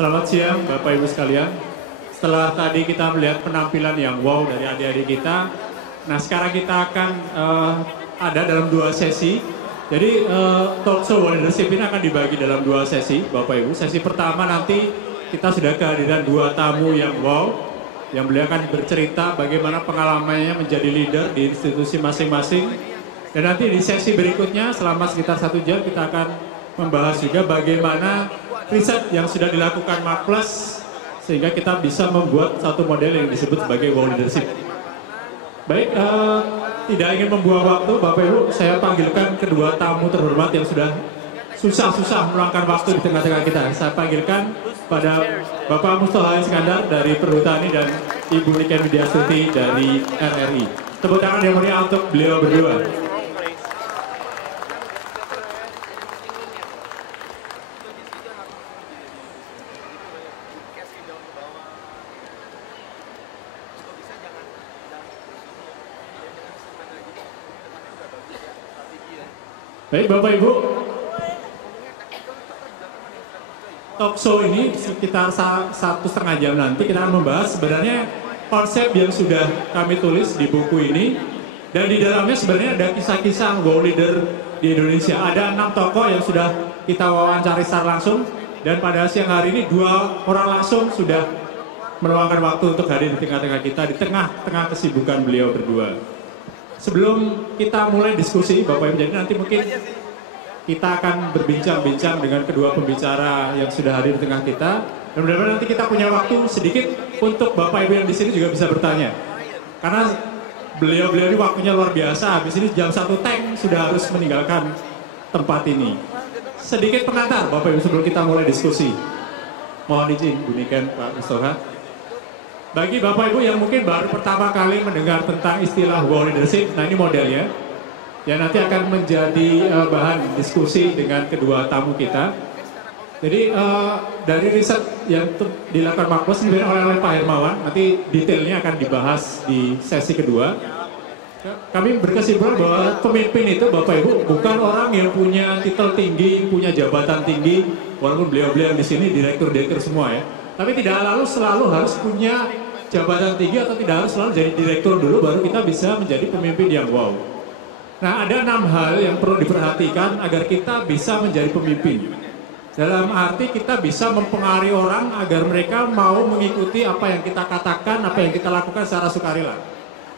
Selamat siang Bapak Ibu sekalian. Setelah tadi kita melihat penampilan yang wow dari adik-adik kita, nah sekarang kita akan ada dalam dua sesi. Jadi talk show leadership ini akan dibagi dalam dua sesi Bapak Ibu. Sesi pertama nanti kita sudah kehadiran dua tamu yang wow, yang beliau akan bercerita bagaimana pengalamannya menjadi leader di institusi masing-masing. Dan nanti di sesi berikutnya selama sekitar 1 jam kita akan membahas juga bagaimana riset yang sudah dilakukan Marplus sehingga kita bisa membuat satu model yang disebut sebagai wow leadership. Baik, tidak ingin membuang waktu Bapak Ibu, saya panggilkan kedua tamu terhormat yang sudah susah-susah meluangkan waktu di tengah-tengah kita. Saya panggilkan pada Bapak Mustoha Iskandar dari Perhutani dan Ibu Niken Widiastuti dari RRI. Tepuk tangan yang meriah untuk beliau berdua. Baik Bapak Ibu, talk show ini sekitar 1,5 jam nanti kita akan membahas sebenarnya konsep yang sudah kami tulis di buku ini. Dan di dalamnya sebenarnya ada kisah-kisah wow leader di Indonesia. Ada 6 tokoh yang sudah kita wawancari secara langsung. Dan pada siang hari ini 2 orang langsung sudah meluangkan waktu untuk hadir di tengah-tengah kita, di tengah-tengah kesibukan beliau berdua. Sebelum kita mulai diskusi Bapak Ibu, jadi nanti mungkin kita akan berbincang-bincang dengan kedua pembicara yang sudah hadir di tengah kita. Dan mudah-mudahan nanti kita punya waktu sedikit untuk Bapak Ibu yang di sini juga bisa bertanya. Karena beliau-beliau ini waktunya luar biasa, habis ini jam 1 tank sudah harus meninggalkan tempat ini. Sedikit pengantar Bapak Ibu sebelum kita mulai diskusi. Mohon izin Bu Niken, Pak Mustoha. Bagi Bapak Ibu yang mungkin baru pertama kali mendengar tentang istilah wow leadership, nah ini modelnya yang nanti akan menjadi bahan diskusi dengan kedua tamu kita. Jadi dari riset yang dilakukan Marplus oleh Pak Hermawan, nanti detailnya akan dibahas di sesi kedua. Kami berkesimpulan bahwa pemimpin itu Bapak Ibu bukan orang yang punya titel tinggi, punya jabatan tinggi, walaupun beliau-beliau di sini direktur-direktur semua ya. Tapi tidak selalu harus punya jabatan tinggi atau tidak harus selalu jadi direktur dulu baru kita bisa menjadi pemimpin yang wow. Nah ada 6 hal yang perlu diperhatikan agar kita bisa menjadi pemimpin. Dalam arti kita bisa mempengaruhi orang agar mereka mau mengikuti apa yang kita katakan, apa yang kita lakukan secara sukarela.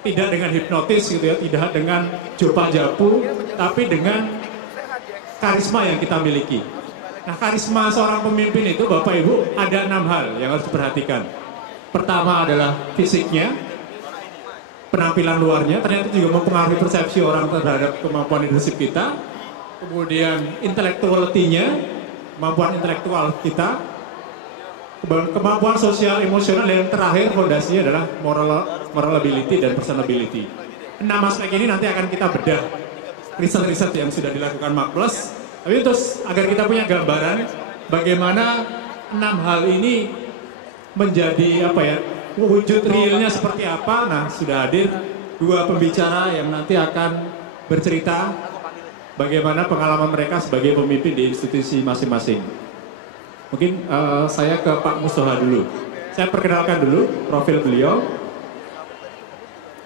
Tidak dengan hipnotis gitu ya, tidak dengan jopa-japu, tapi dengan karisma yang kita miliki. Nah karisma seorang pemimpin itu Bapak Ibu ada 6 hal yang harus diperhatikan. Pertama adalah fisiknya, penampilan luarnya, ternyata juga mempengaruhi persepsi orang terhadap kemampuan leadership kita. Kemudian intellectuality-nya, kemampuan intelektual kita, kemampuan sosial emosional, dan yang terakhir fondasinya adalah moral ability dan personality. 6 aspek ini nanti akan kita bedah riset-riset yang sudah dilakukan Marplus. Tapi terus agar kita punya gambaran bagaimana 6 hal ini menjadi apa ya, wujud realnya seperti apa. Nah sudah hadir 2 pembicara yang nanti akan bercerita bagaimana pengalaman mereka sebagai pemimpin di institusi masing-masing. Mungkin saya ke Pak Mustoha dulu. Saya perkenalkan dulu profil beliau.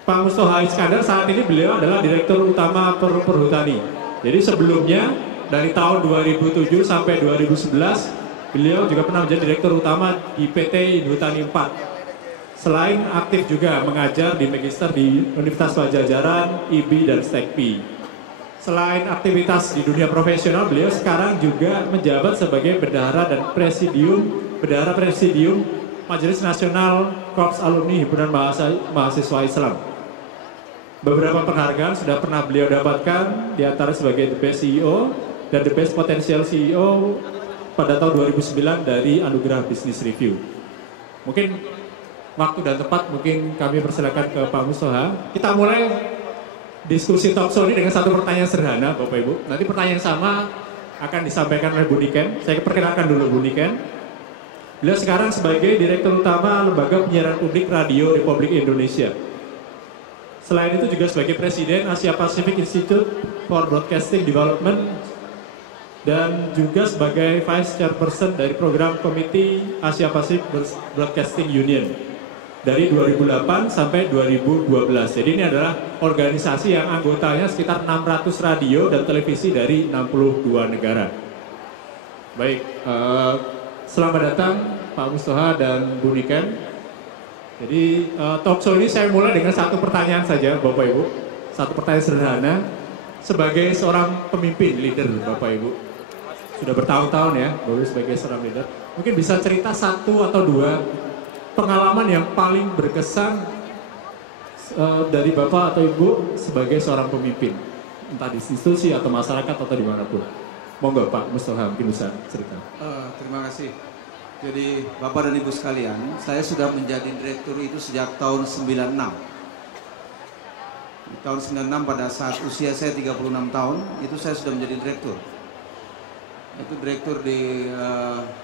Pak Mustoha Iskandar saat ini beliau adalah Direktur Utama Perhutani. Jadi sebelumnya dari tahun 2007 sampai 2011 beliau juga pernah menjadi Direktur Utama di PT Indhutani 4. Selain aktif juga mengajar di Magister di Universitas Pajajaran, IB dan STEKPI. Selain aktivitas di dunia profesional, beliau sekarang juga menjabat sebagai Bendahara Presidium Majelis Nasional Korps Alumni Himpunan Mahasiswa Islam. Beberapa penghargaan sudah pernah beliau dapatkan, di antara sebagai The Best CEO dan The Best Potential CEO pada tahun 2009 dari Anugerah Business Review. Mungkin waktu dan tepat, mungkin kami persilakan ke Pak Mustoha. Kita mulai diskusi talk show ini dengan satu pertanyaan sederhana Bapak Ibu. Nanti pertanyaan sama akan disampaikan oleh Bu Niken. Saya perkenalkan dulu Bu Niken. Beliau sekarang sebagai Direktur Utama Lembaga Penyiaran Publik Radio Republik Indonesia. Selain itu juga sebagai Presiden Asia Pacific Institute for Broadcasting Development dan juga sebagai Vice Chairperson dari program Komite Asia Pacific Broadcasting Union dari 2008 sampai 2012. Jadi ini adalah organisasi yang anggotanya sekitar 600 radio dan televisi dari 62 negara. Baik, selamat datang Pak Mustoha dan Bu Niken. Jadi talk show ini saya mulai dengan satu pertanyaan saja Bapak Ibu. Satu pertanyaan sederhana. Sebagai seorang pemimpin, leader Bapak Ibu. Sudah bertahun-tahun ya, baru sebagai seorang leader. Mungkin bisa cerita satu atau dua pengalaman yang paling berkesan dari Bapak atau Ibu sebagai seorang pemimpin. Entah di institusi atau masyarakat atau dimanapun. Monggo Pak Mustoha mungkin bisa cerita. Terima kasih. Jadi Bapak dan Ibu sekalian, saya sudah menjadi direktur itu sejak tahun 96. Di tahun 96 pada saat usia saya 36 tahun, itu saya sudah menjadi direktur. Itu direktur di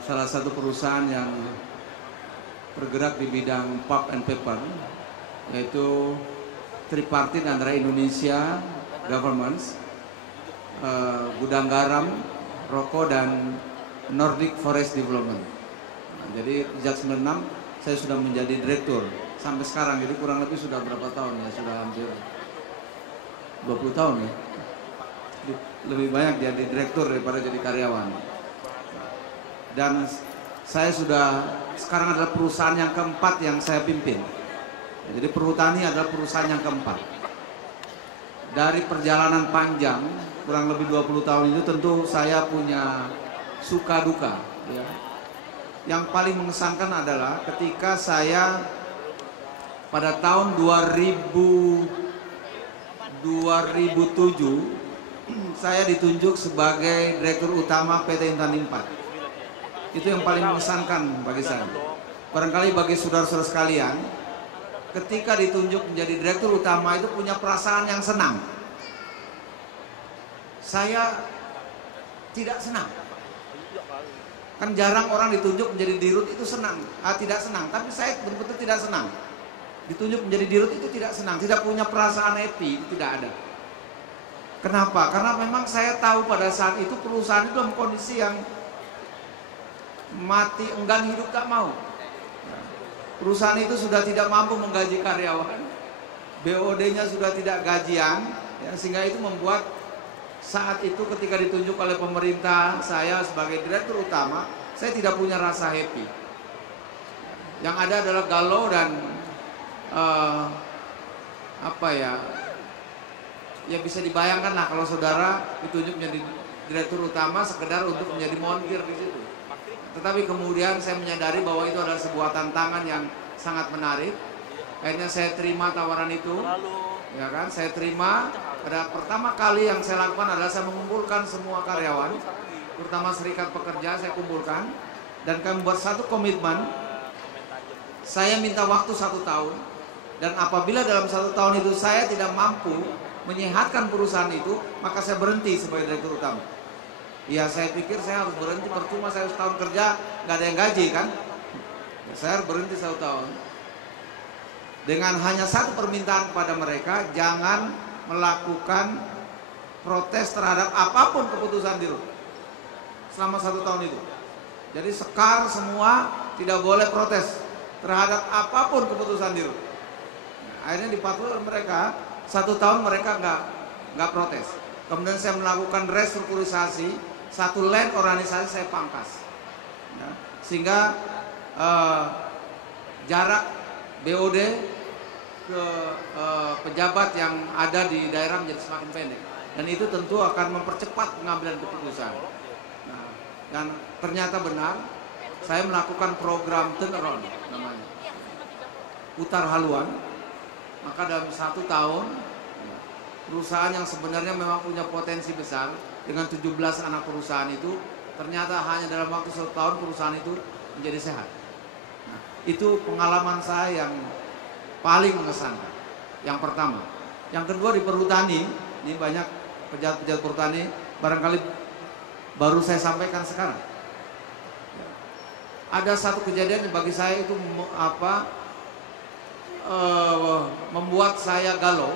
salah satu perusahaan yang bergerak di bidang pulp and paper, yaitu tripartit antara Indonesia, governments, gudang garam, rokok, dan Nordic Forest Development. Nah, jadi sejak 96 saya sudah menjadi direktur sampai sekarang, jadi kurang lebih sudah berapa tahun ya, sudah hampir 20 tahun ya. Lebih banyak jadi direktur daripada jadi karyawan. Dan saya sudah, sekarang adalah perusahaan yang keempat yang saya pimpin. Jadi Perhutani adalah perusahaan yang keempat. Dari perjalanan panjang, kurang lebih 20 tahun itu tentu saya punya suka duka ya. Yang paling mengesankan adalah ketika saya pada tahun 2007 saya ditunjuk sebagai Direktur Utama PT Intan Nimpat. Itu yang paling mengesankan bagi saya. Barangkali bagi saudara-saudara sekalian, ketika ditunjuk menjadi Direktur Utama itu punya perasaan yang senang. Saya tidak senang. Kan jarang orang ditunjuk menjadi dirut itu senang, tidak senang. Tapi saya betul-betul tidak senang. Ditunjuk menjadi dirut itu tidak senang, tidak punya perasaan happy, itu tidak ada. Kenapa? Karena memang saya tahu pada saat itu perusahaan itu dalam kondisi yang mati, enggan hidup tak mau. Perusahaan itu sudah tidak mampu menggaji karyawan, BOD-nya sudah tidak gajian, ya, sehingga itu membuat saat itu ketika ditunjuk oleh pemerintah saya sebagai Direktur Utama, saya tidak punya rasa happy. Yang ada adalah galau dan ya bisa dibayangkan lah kalau saudara ditunjuk menjadi Direktur Utama sekedar untuk menjadi montir di situ. Tetapi kemudian saya menyadari bahwa itu adalah sebuah tantangan yang sangat menarik. Akhirnya saya terima tawaran itu, ya kan? Saya terima. Pada pertama kali yang saya lakukan adalah saya mengumpulkan semua karyawan, terutama serikat pekerja saya kumpulkan, dan kami buat satu komitmen. Saya minta waktu 1 tahun, dan apabila dalam 1 tahun itu saya tidak mampu menyehatkan perusahaan itu, maka saya berhenti sebagai Direktur Utama. Ya saya pikir saya harus berhenti, percuma saya setahun kerja nggak ada yang gaji kan. Ya, saya harus berhenti 1 tahun. Dengan hanya satu permintaan kepada mereka, jangan melakukan protes terhadap apapun keputusan dirut selama 1 tahun itu. Jadi sekar semua, tidak boleh protes terhadap apapun keputusan dirut. Nah, akhirnya dipatuhi oleh mereka. 1 tahun mereka nggak protes. Kemudian saya melakukan restrukturisasi, satu line organisasi saya pangkas, ya, sehingga jarak BOD ke pejabat yang ada di daerah menjadi semakin pendek, dan itu tentu akan mempercepat pengambilan keputusan. Nah, dan ternyata benar, saya melakukan program turnaround namanya, putar haluan. Maka dalam 1 tahun, perusahaan yang sebenarnya memang punya potensi besar dengan 17 anak perusahaan itu, ternyata hanya dalam waktu 1 tahun perusahaan itu menjadi sehat. Nah, itu pengalaman saya yang paling mengesankan. Yang pertama. Yang kedua di Perhutani, ini banyak pejabat-pejabat Perhutani barangkali baru saya sampaikan sekarang. Ada satu kejadian yang bagi saya itu membuat saya galau,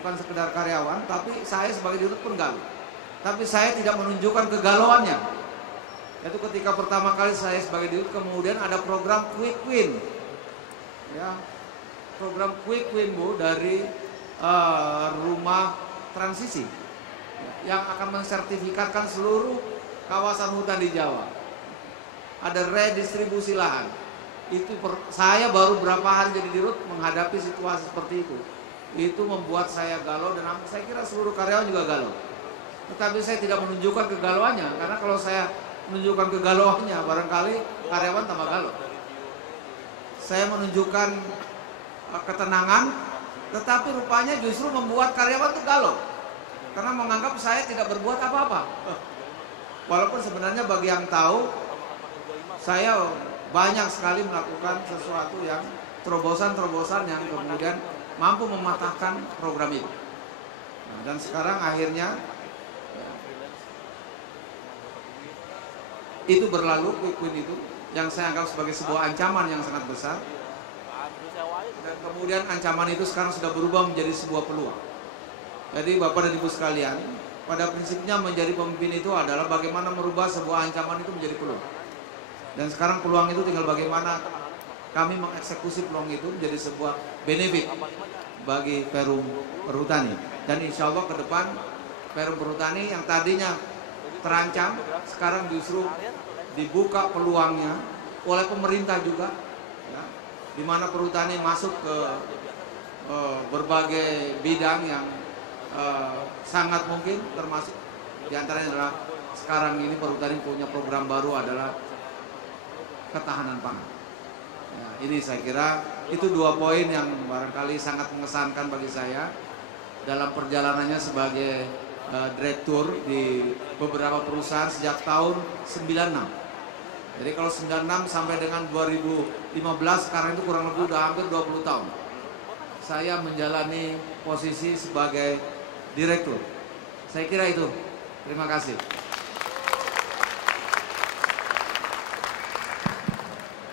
bukan sekedar karyawan, tapi saya sebagai dirut pun galau. tapi saya tidak menunjukkan kegalauannya. Itu ketika pertama kali saya sebagai dirut, kemudian ada program Quick Win, ya, program Quick Win Bu dari rumah transisi yang akan mensertifikatkan seluruh kawasan hutan di Jawa. Ada redistribusi lahan. Itu saya baru berapa hari jadi dirut menghadapi situasi seperti itu. Itu membuat saya galau dan saya kira seluruh karyawan juga galau. Tetapi saya tidak menunjukkan kegalauannya, karena kalau saya menunjukkan kegalauannya barangkali karyawan tambah galau. Saya menunjukkan ketenangan, tetapi rupanya justru membuat karyawan itu galau karena menganggap saya tidak berbuat apa-apa. Walaupun sebenarnya bagi yang tahu, saya banyak sekali melakukan sesuatu yang terobosan-terobosan yang kemudian mampu mematahkan program itu. Nah, dan sekarang akhirnya itu berlalu, Quick Win itu yang saya anggap sebagai sebuah ancaman yang sangat besar. Dan kemudian ancaman itu sekarang sudah berubah menjadi sebuah peluang. Jadi Bapak dan Ibu sekalian, pada prinsipnya menjadi pemimpin itu adalah bagaimana merubah sebuah ancaman itu menjadi peluang. Dan sekarang peluang itu tinggal bagaimana kami mengeksekusi peluang itu menjadi sebuah benefit bagi Perum Perhutani. Dan insya Allah ke depan Perum Perhutani yang tadinya terancam, sekarang justru dibuka peluangnya oleh pemerintah juga, ya, di mana perhutani masuk ke berbagai bidang yang sangat mungkin, termasuk diantaranya adalah sekarang ini perhutani punya program baru adalah ketahanan pangan. Ya, ini saya kira itu 2 poin yang barangkali sangat mengesankan bagi saya dalam perjalanannya sebagai direktur di beberapa perusahaan sejak tahun 96. Jadi kalau 96 sampai dengan 2015, sekarang itu kurang lebih udah hampir 20 tahun. Saya menjalani posisi sebagai direktur. Saya kira itu. Terima kasih.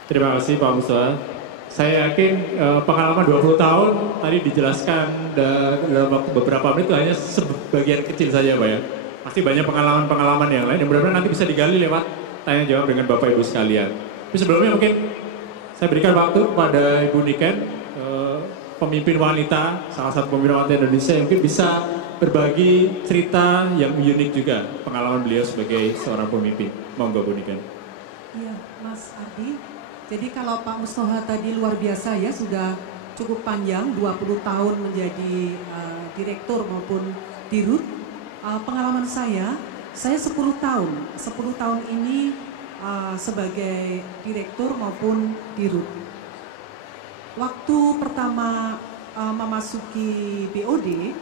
Terima kasih Pak Mustafa. Saya yakin pengalaman 20 tahun tadi dijelaskan dalam waktu beberapa menit itu hanya sebagian kecil saja Pak ya. Pasti banyak pengalaman-pengalaman yang lain yang benar-benar nanti bisa digali lewat tanya jawab dengan Bapak Ibu sekalian. Tapi sebelumnya mungkin saya berikan waktu kepada Ibu Niken, pemimpin wanita, salah satu pemimpin wanita Indonesia yang mungkin bisa berbagi cerita yang unik juga pengalaman beliau sebagai seorang pemimpin. Monggo Bu Niken. Iya, Mas Ardi. Jadi kalau Pak Mustafa tadi luar biasa ya, sudah cukup panjang, 20 tahun menjadi direktur maupun dirut. Pengalaman saya 10 tahun. 10 tahun ini sebagai direktur maupun dirut. Waktu pertama memasuki BOD,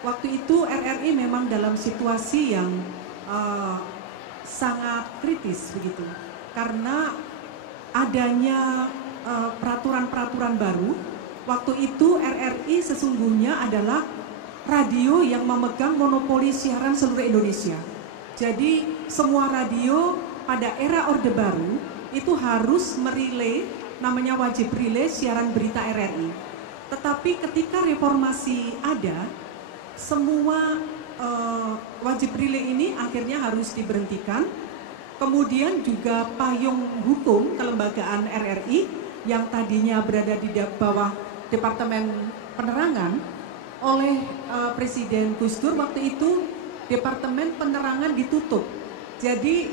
waktu itu RRI memang dalam situasi yang sangat kritis begitu. Karena adanya peraturan-peraturan baru. Waktu itu RRI sesungguhnya adalah radio yang memegang monopoli siaran seluruh Indonesia. Jadi semua radio pada era Orde Baru itu harus merilai, namanya wajib relay siaran berita RRI. Tetapi ketika reformasi ada, semua wajib relay ini akhirnya harus diberhentikan. Kemudian juga payung hukum kelembagaan RRI yang tadinya berada di bawah Departemen Penerangan oleh Presiden Gus Dur waktu itu Departemen Penerangan ditutup. Jadi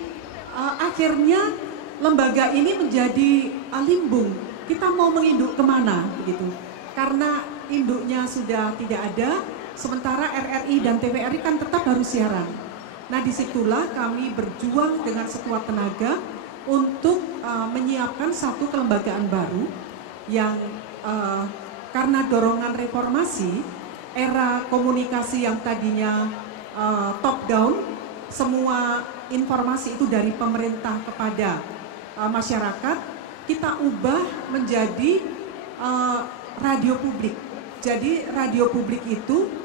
akhirnya lembaga ini menjadi limbung. Kita mau menginduk kemana begitu? Karena induknya sudah tidak ada, sementara RRI dan TVRI kan tetap harus siaran. Nah disitulah kami berjuang dengan sekuat tenaga untuk menyiapkan satu kelembagaan baru yang karena dorongan reformasi, era komunikasi yang tadinya top down, semua informasi itu dari pemerintah kepada masyarakat, kita ubah menjadi radio publik. Jadi radio publik itu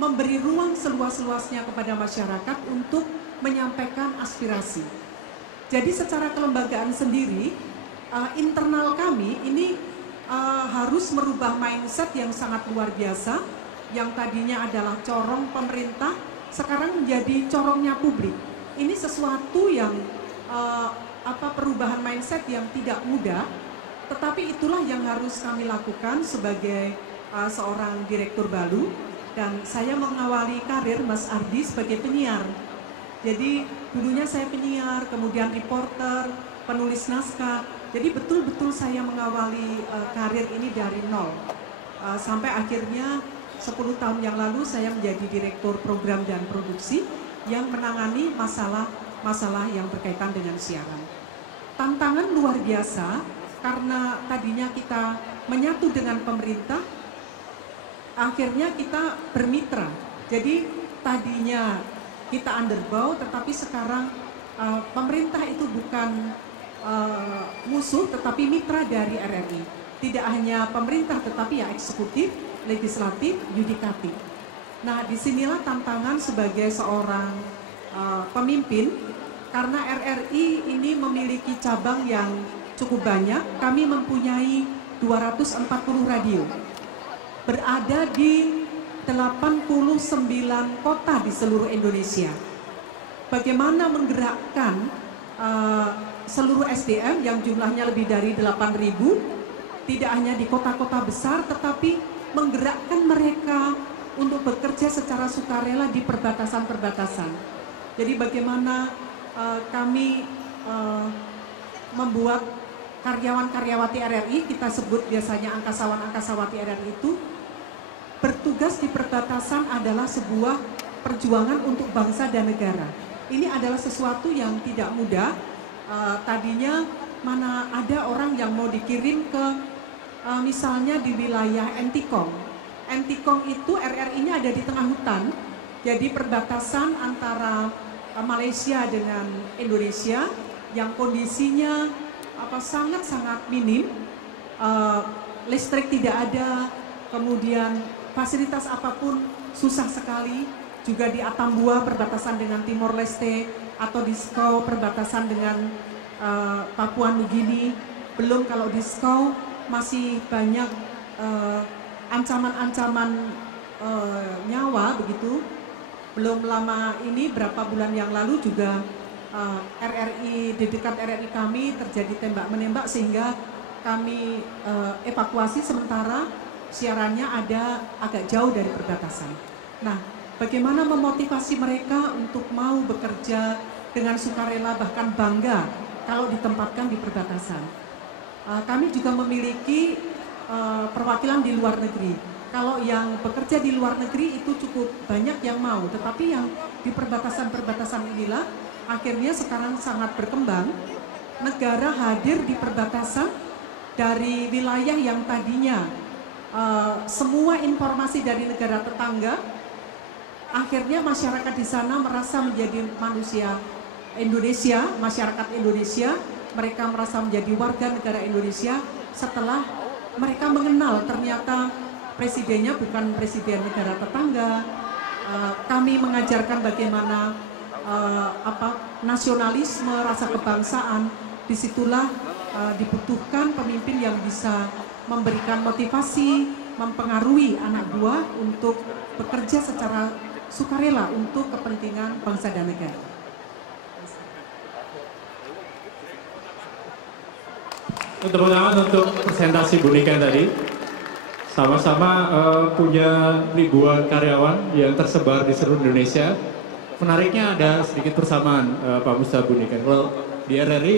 memberi ruang seluas-luasnya kepada masyarakat untuk menyampaikan aspirasi. Jadi secara kelembagaan sendiri, internal kami ini harus merubah mindset yang sangat luar biasa, yang tadinya adalah corong pemerintah sekarang menjadi corongnya publik. Ini sesuatu yang perubahan mindset yang tidak mudah, tetapi itulah yang harus kami lakukan sebagai seorang direktur baru. Dan saya mengawali karir Mas Ardi sebagai penyiar. Jadi dulunya saya penyiar, kemudian reporter, penulis naskah. Jadi betul-betul saya mengawali karir ini dari nol. Sampai akhirnya 10 tahun yang lalu saya menjadi direktur program dan produksi yang menangani masalah yang berkaitan dengan siaran. Tantangan luar biasa karena tadinya kita menyatu dengan pemerintah, akhirnya kita bermitra. Jadi tadinya kita underbow, tetapi sekarang pemerintah itu bukan musuh, tetapi mitra dari RRI. Tidak hanya pemerintah, tetapi ya eksekutif, legislatif, yudikatif. Nah, disinilah tantangan sebagai seorang pemimpin, karena RRI ini memiliki cabang yang cukup banyak. Kami mempunyai 240 radio. Berada di 89 kota di seluruh Indonesia. Bagaimana menggerakkan seluruh SDM yang jumlahnya lebih dari 8.000, tidak hanya di kota-kota besar, tetapi menggerakkan mereka untuk bekerja secara sukarela di perbatasan-perbatasan. Jadi bagaimana kami membuat karyawan-karyawati RRI, kita sebut biasanya angkasawan-angkasawati RRI itu, bertugas di perbatasan adalah sebuah perjuangan untuk bangsa dan negara. Ini adalah sesuatu yang tidak mudah. Tadinya mana ada orang yang mau dikirim ke misalnya di wilayah Entikong. Entikong itu RRI-nya ada di tengah hutan, jadi perbatasan antara Malaysia dengan Indonesia yang kondisinya sangat-sangat minim, listrik tidak ada, kemudian fasilitas apapun susah sekali. Juga di Atambua perbatasan dengan Timor Leste, atau di Skau perbatasan dengan Papua Nugini. Belum kalau di Skau masih banyak ancaman-ancaman nyawa begitu. Belum lama ini, berapa bulan yang lalu juga RRI, di dekat RRI kami terjadi tembak-menembak sehingga kami evakuasi sementara, siarannya ada agak jauh dari perbatasan. Nah, bagaimana memotivasi mereka untuk mau bekerja dengan sukarela, bahkan bangga kalau ditempatkan di perbatasan. Kami juga memiliki perwakilan di luar negeri. Kalau yang bekerja di luar negeri itu cukup banyak yang mau, tetapi yang di perbatasan-perbatasan inilah akhirnya sekarang sangat berkembang. Negara hadir di perbatasan dari wilayah yang tadinya semua informasi dari negara tetangga, akhirnya masyarakat di sana merasa menjadi manusia Indonesia, masyarakat Indonesia. Mereka merasa menjadi warga negara Indonesia setelah mereka mengenal ternyata presidennya bukan presiden negara tetangga. Kami mengajarkan bagaimana nasionalisme, rasa kebangsaan. Disitulah dibutuhkan pemimpin yang bisa memberikan motivasi, mempengaruhi anak buah untuk bekerja secara sukarela untuk kepentingan bangsa dan negara. Tepuk tangan untuk presentasi Bu Niken tadi. Sama-sama punya ribuan karyawan yang tersebar di seluruh Indonesia. Menariknya ada sedikit persamaan Pak Musta, Bu Niken. Kalau di RRI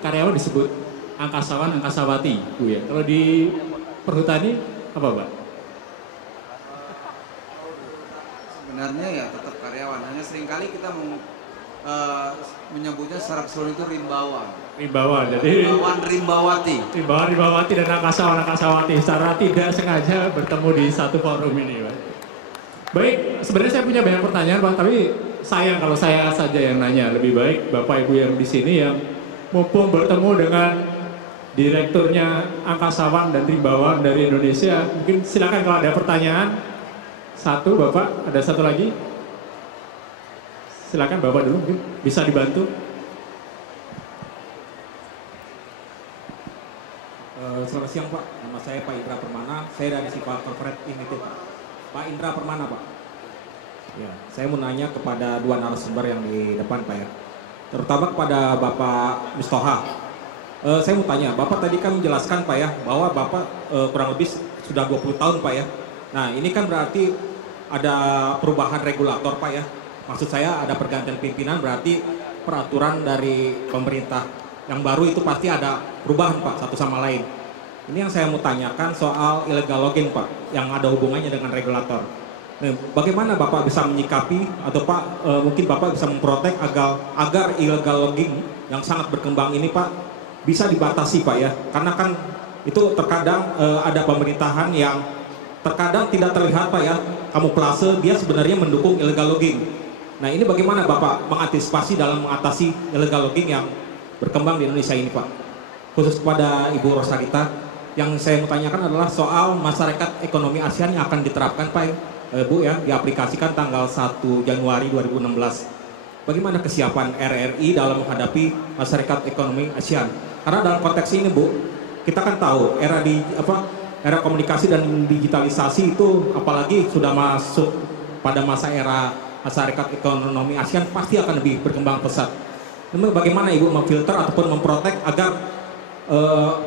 karyawan disebut angkasawan, angkasawati, Bu ya. Kalau di perhutani apa, Pak? Sebenarnya ya tetap karyawan, hanya seringkali kita menyebutnya secara keseluruhan itu rimbawan. Rimbawan, jadi rimbawati. Rimbawati dan angkasawan-angkasawati secara tidak sengaja bertemu di satu forum ini, Pak. Baik, sebenarnya saya punya banyak pertanyaan, Pak, tapi sayang kalau saya saja yang nanya. Lebih baik Bapak Ibu yang di sini yang mumpung bertemu dengan direkturnya angkasawan dan rimbawan dari Indonesia, mungkin silakan kalau ada pertanyaan. Satu, Bapak, ada satu lagi. Silakan Bapak dulu, mungkin bisa dibantu. Selamat siang Pak, nama saya Pak Indra Permana, saya dari Sipa Corporate Limited. Pak Indra Permana Pak. Ya, saya mau nanya kepada dua narasumber yang di depan Pak ya, terutama kepada Bapak Mistoha. Saya mau tanya, Bapak tadi kan menjelaskan Pak ya, bahwa Bapak kurang lebih sudah 20 tahun Pak ya. Nah ini kan berarti ada perubahan regulator Pak ya. Maksud saya ada pergantian pimpinan, berarti peraturan dari pemerintah yang baru itu pasti ada perubahan Pak satu sama lain. Ini yang saya mau tanyakan soal illegal logging Pak, yang ada hubungannya dengan regulator. Nah, bagaimana Bapak bisa menyikapi atau Pak mungkin Bapak bisa memprotek agar illegal logging yang sangat berkembang ini Pak bisa dibatasi Pak ya, karena kan itu terkadang ada pemerintahan yang terkadang tidak terlihat Pak ya, kamuflase dia sebenarnya mendukung illegal logging. Nah ini bagaimana Bapak mengantisipasi dalam mengatasi illegal logging yang berkembang di Indonesia ini Pak, khusus kepada Ibu Rosalita. Yang saya mau tanyakan adalah soal masyarakat ekonomi ASEAN yang akan diterapkan Pak Bu ya, diaplikasikan tanggal 1 Januari 2016. Bagaimana kesiapan RRI dalam menghadapi masyarakat ekonomi ASEAN? Karena dalam konteks ini Bu, kita kan tahu era komunikasi dan digitalisasi itu apalagi sudah masuk pada masa era masyarakat ekonomi ASEAN pasti akan lebih berkembang pesat. Namun bagaimana Ibu memfilter ataupun memprotek agar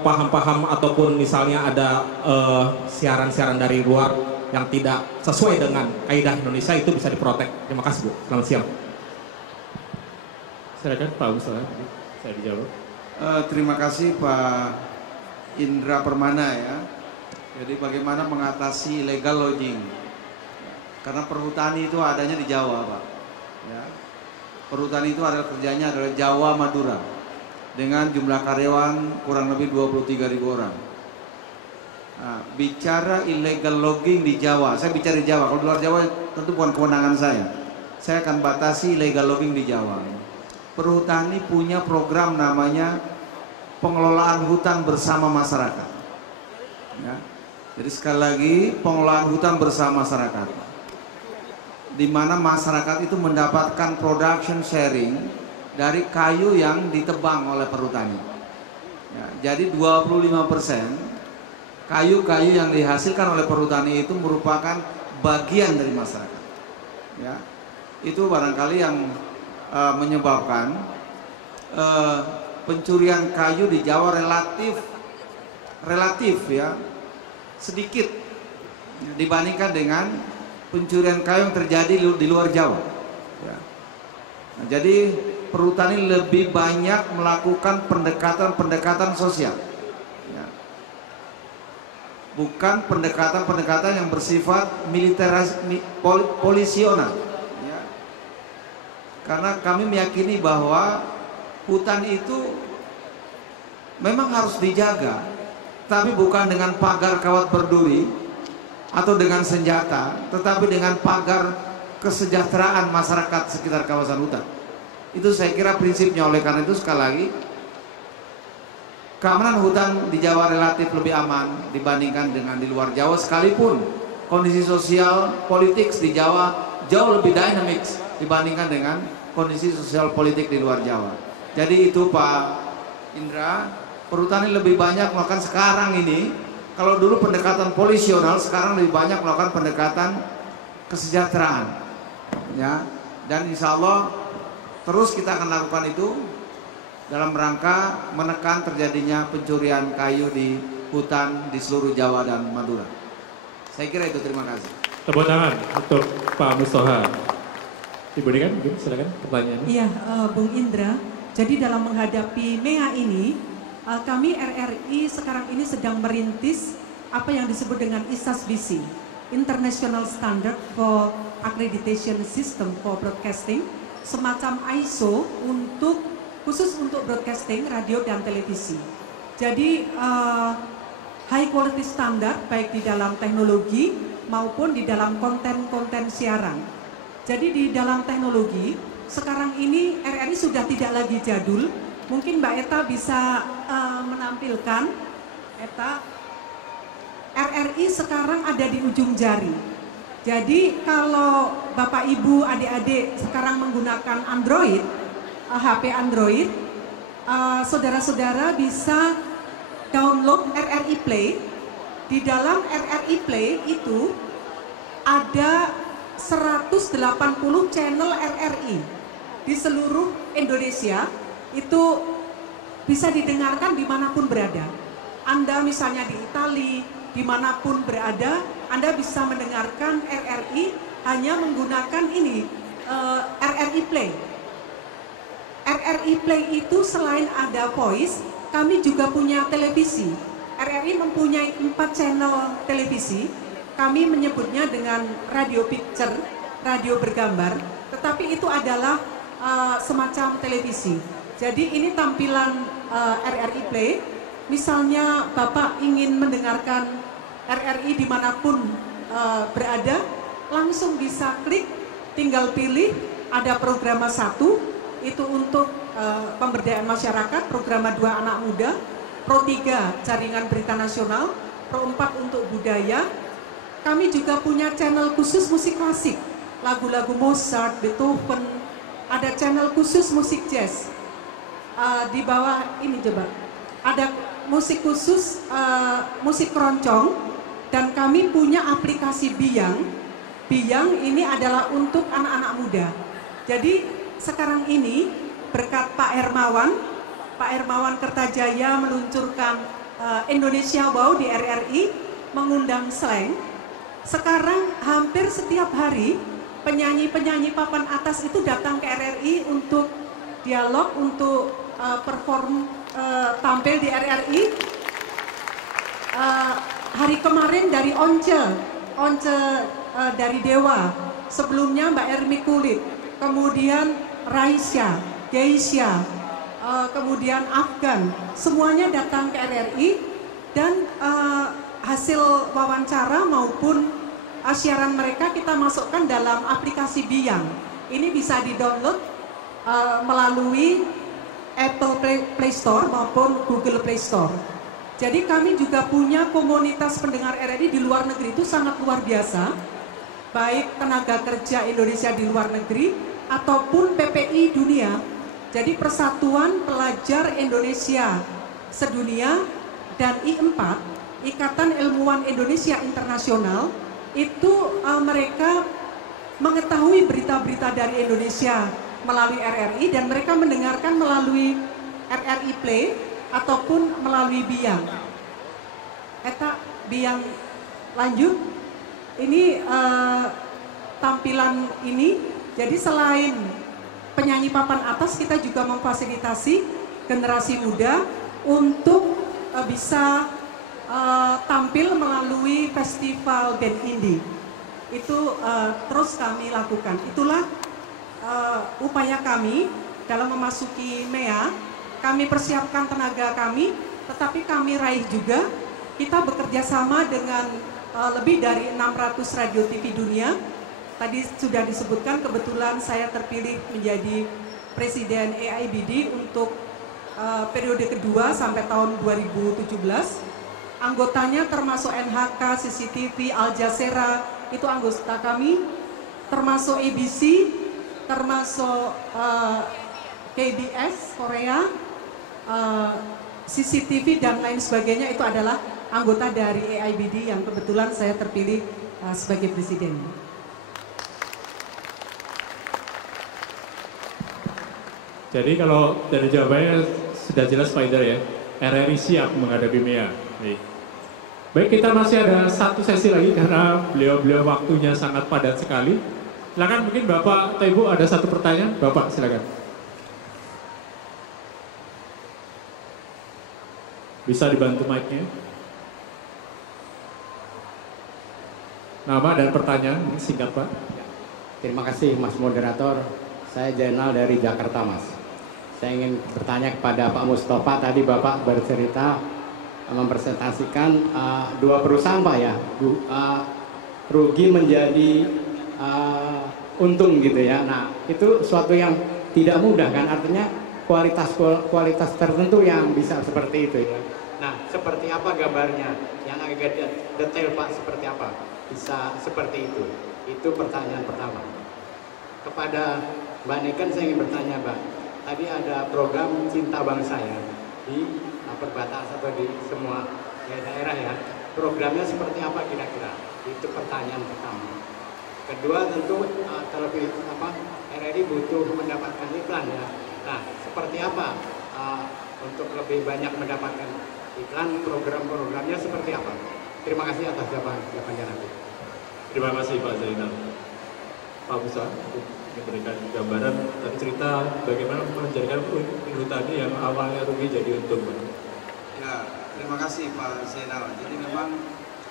paham-paham ataupun misalnya ada siaran-siaran dari luar yang tidak sesuai dengan kaidah Indonesia itu bisa diprotek. Terima kasih Bu. Selamat siang. Silakan Pak Mustoha, saya dijawab. Terima kasih Pak Indra Permana ya. Jadi bagaimana mengatasi illegal logging? Karena perhutani itu adanya di Jawa Pak. Ya. Perhutani itu adalah kerjanya adalah Jawa Madura dengan jumlah karyawan kurang lebih 23.000 orang. Nah, bicara illegal logging di Jawa, saya bicara di Jawa. Kalau di luar Jawa tentu bukan kewenangan saya. Saya akan batasi illegal logging di Jawa. Perhutani punya program namanya pengelolaan hutan bersama masyarakat. Ya. Jadi sekali lagi pengelolaan hutan bersama masyarakat, di mana masyarakat itu mendapatkan production sharing dari kayu yang ditebang oleh perhutani. Ya, jadi 25% kayu-kayu yang dihasilkan oleh perhutani itu merupakan bagian dari masyarakat. Ya, itu barangkali yang menyebabkan pencurian kayu di Jawa relatif ya sedikit dibandingkan dengan pencurian kayu yang terjadi di luar Jawa. Ya. Nah, jadi perhutani lebih banyak melakukan pendekatan sosial, ya. Bukan pendekatan yang bersifat polisional. Ya. Karena kami meyakini bahwa hutan itu memang harus dijaga, tapi bukan dengan pagar kawat berduri atau dengan senjata, tetapi dengan pagar kesejahteraan masyarakat sekitar kawasan hutan. Itu saya kira prinsipnya. Oleh karena itu sekali lagi keamanan hutan di Jawa relatif lebih aman dibandingkan dengan di luar Jawa, sekalipun kondisi sosial politik di Jawa jauh lebih dinamis dibandingkan dengan kondisi sosial politik di luar Jawa. Jadi itu Pak Indra, perhutani lebih banyak melakukan sekarang ini, kalau dulu pendekatan polisional, sekarang lebih banyak melakukan pendekatan kesejahteraan, ya. Dan insya Allah terus kita akan lakukan itu dalam rangka menekan terjadinya pencurian kayu di hutan di seluruh Jawa dan Madura. Saya kira itu, terima kasih. Tepuk tangan untuk Pak Mustoha. Ibu Dekan, silakan pertanyaannya. Iya, Bung Indra. Jadi dalam menghadapi MEA ini, kami RRI sekarang ini sedang merintis apa yang disebut dengan ISASBC, International Standard for Accreditation System for Broadcasting, semacam ISO khusus untuk broadcasting radio dan televisi. Jadi high quality standard baik di dalam teknologi maupun di dalam konten-konten siaran. Jadi di dalam teknologi sekarang ini RRI sudah tidak lagi jadul. Mungkin Mbak Eta bisa menampilkan. Eta, RRI sekarang ada di ujung jari. Jadi kalau Bapak Ibu adik-adik sekarang menggunakan Android, HP Android, saudara-saudara bisa download RRI Play. Di dalam RRI Play itu ada 180 channel RRI di seluruh Indonesia, itu bisa didengarkan dimanapun berada. Anda misalnya di Italia, dimanapun berada, Anda bisa mendengarkan RRI hanya menggunakan ini, RRI Play. RRI Play itu selain ada voice, kami juga punya televisi. RRI mempunyai 4 channel televisi. Kami menyebutnya dengan radio picture, radio bergambar, tetapi itu adalah semacam televisi. Jadi ini tampilan RRI Play. Misalnya Bapak ingin mendengarkan RRI dimanapun berada, langsung bisa klik, tinggal pilih. Ada program 1, itu untuk pemberdayaan masyarakat, program 2 anak muda, Pro 3 jaringan berita nasional, Pro 4 untuk budaya. Kami juga punya channel khusus musik klasik, lagu-lagu Mozart, Beethoven. Ada channel khusus musik jazz. Di bawah ini coba, ada musik khusus, musik keroncong. Dan kami punya aplikasi Biang. Biang ini adalah untuk anak-anak muda. Jadi sekarang ini berkat Pak Hermawan Kertajaya meluncurkan Indonesia Wow di RRI, mengundang slang. Sekarang hampir setiap hari penyanyi-penyanyi papan atas itu datang ke RRI untuk dialog, untuk perform, tampil di RRI. Hari kemarin dari Once dari Dewa, sebelumnya Mbak Ermi Kulit, kemudian Raisya, Geisha, kemudian Afgan, semuanya datang ke RRI. Dan hasil wawancara maupun siaran mereka kita masukkan dalam aplikasi Biang. Ini bisa di-download melalui Apple Play Store maupun Google Play Store. Jadi kami juga punya komunitas pendengar RRI di luar negeri, itu sangat luar biasa. Baik tenaga kerja Indonesia di luar negeri ataupun PPI dunia. Jadi Persatuan Pelajar Indonesia Sedunia dan I4, Ikatan Ilmuwan Indonesia Internasional, itu mereka mengetahui berita-berita dari Indonesia melalui RRI dan mereka mendengarkan melalui RRI Play ataupun melalui Biang. Eta Biang lanjut. Ini tampilan ini. Jadi selain penyanyi papan atas, kita juga memfasilitasi generasi muda untuk bisa tampil melalui festival band indie. Itu terus kami lakukan. Itulah upaya kami dalam memasuki MEA. Kami persiapkan tenaga kami, tetapi kami raih juga. Kita bekerja sama dengan lebih dari 600 radio TV dunia. Tadi sudah disebutkan, kebetulan saya terpilih menjadi Presiden AIBD untuk periode kedua sampai tahun 2017. Anggotanya termasuk NHK, CCTV, Al Jazeera, itu anggota kami, termasuk ABC, termasuk KBS Korea, CCTV dan lain sebagainya, itu adalah anggota dari AIBD yang kebetulan saya terpilih sebagai presiden. Jadi kalau dari jawabannya sudah jelas Pak Idar ya, RRI siap menghadapi MEA. Baik, kita masih ada satu sesi lagi karena beliau waktunya sangat padat sekali. Silakan, mungkin Bapak atau Ibu ada satu pertanyaan. Bapak silakan. Bisa dibantu mic-nya. Nama dan pertanyaan singkat Pak. Terima kasih Mas Moderator. Saya Jainal dari Jakarta Mas. Saya ingin bertanya kepada Pak Mustafa. Tadi Bapak bercerita mempresentasikan dua perusahaan Pak ya, rugi menjadi untung gitu ya. Nah itu suatu yang tidak mudah kan, artinya kualitas tertentu yang bisa seperti itu ya. Nah seperti apa gambarnya yang agak detail Pak, seperti apa bisa seperti itu? Itu pertanyaan pertama. Kepada Mbak Niken saya ingin bertanya Mbak, tadi ada program Cinta Bangsa ya di perbatasan atau di semua daerah ya, programnya seperti apa kira-kira? Itu pertanyaan pertama. Kedua tentu RRI butuh mendapatkan iklan ya. Nah, seperti apa untuk lebih banyak mendapatkan iklan, program-programnya seperti apa? Terima kasih atas jawabannya nanti. Terima kasih Pak Zainal. Pak Musa untuk memberikan gambaran dan cerita bagaimana menjadikan perhutani yang awalnya rugi jadi untung. Ya, terima kasih Pak Zainal. Jadi memang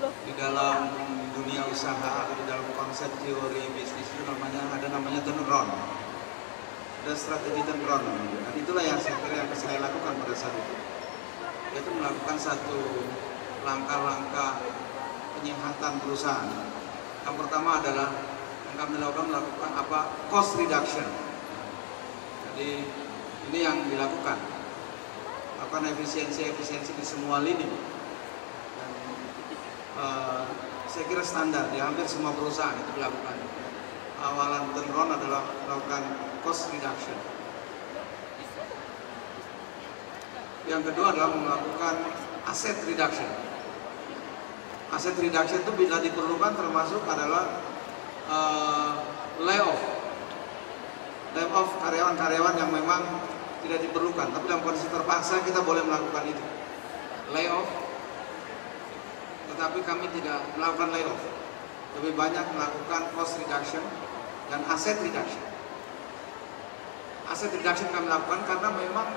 di dalam dunia usaha atau di dalam konsep teori bisnis itu ada namanya turnaround. Ada strategi turnaround. Dan itulah yang saya lakukan pada saat itu. Yaitu melakukan satu langkah-langkah penyehatan perusahaan. Yang pertama adalah yang kami melakukan cost reduction. Jadi ini yang dilakukan. Lakukan efisiensi di semua lini. Dan, saya kira standar di hampir semua perusahaan itu dilakukan. Awalan turnaround adalah melakukan cost reduction. Yang kedua adalah melakukan asset reduction. Asset reduction itu bila diperlukan termasuk adalah layoff karyawan-karyawan yang memang tidak diperlukan, tapi dalam kondisi terpaksa kita boleh melakukan itu. Layoff, tetapi kami tidak melakukan layoff. Lebih banyak melakukan cost reduction dan asset reduction. Asset reduction kami lakukan karena memang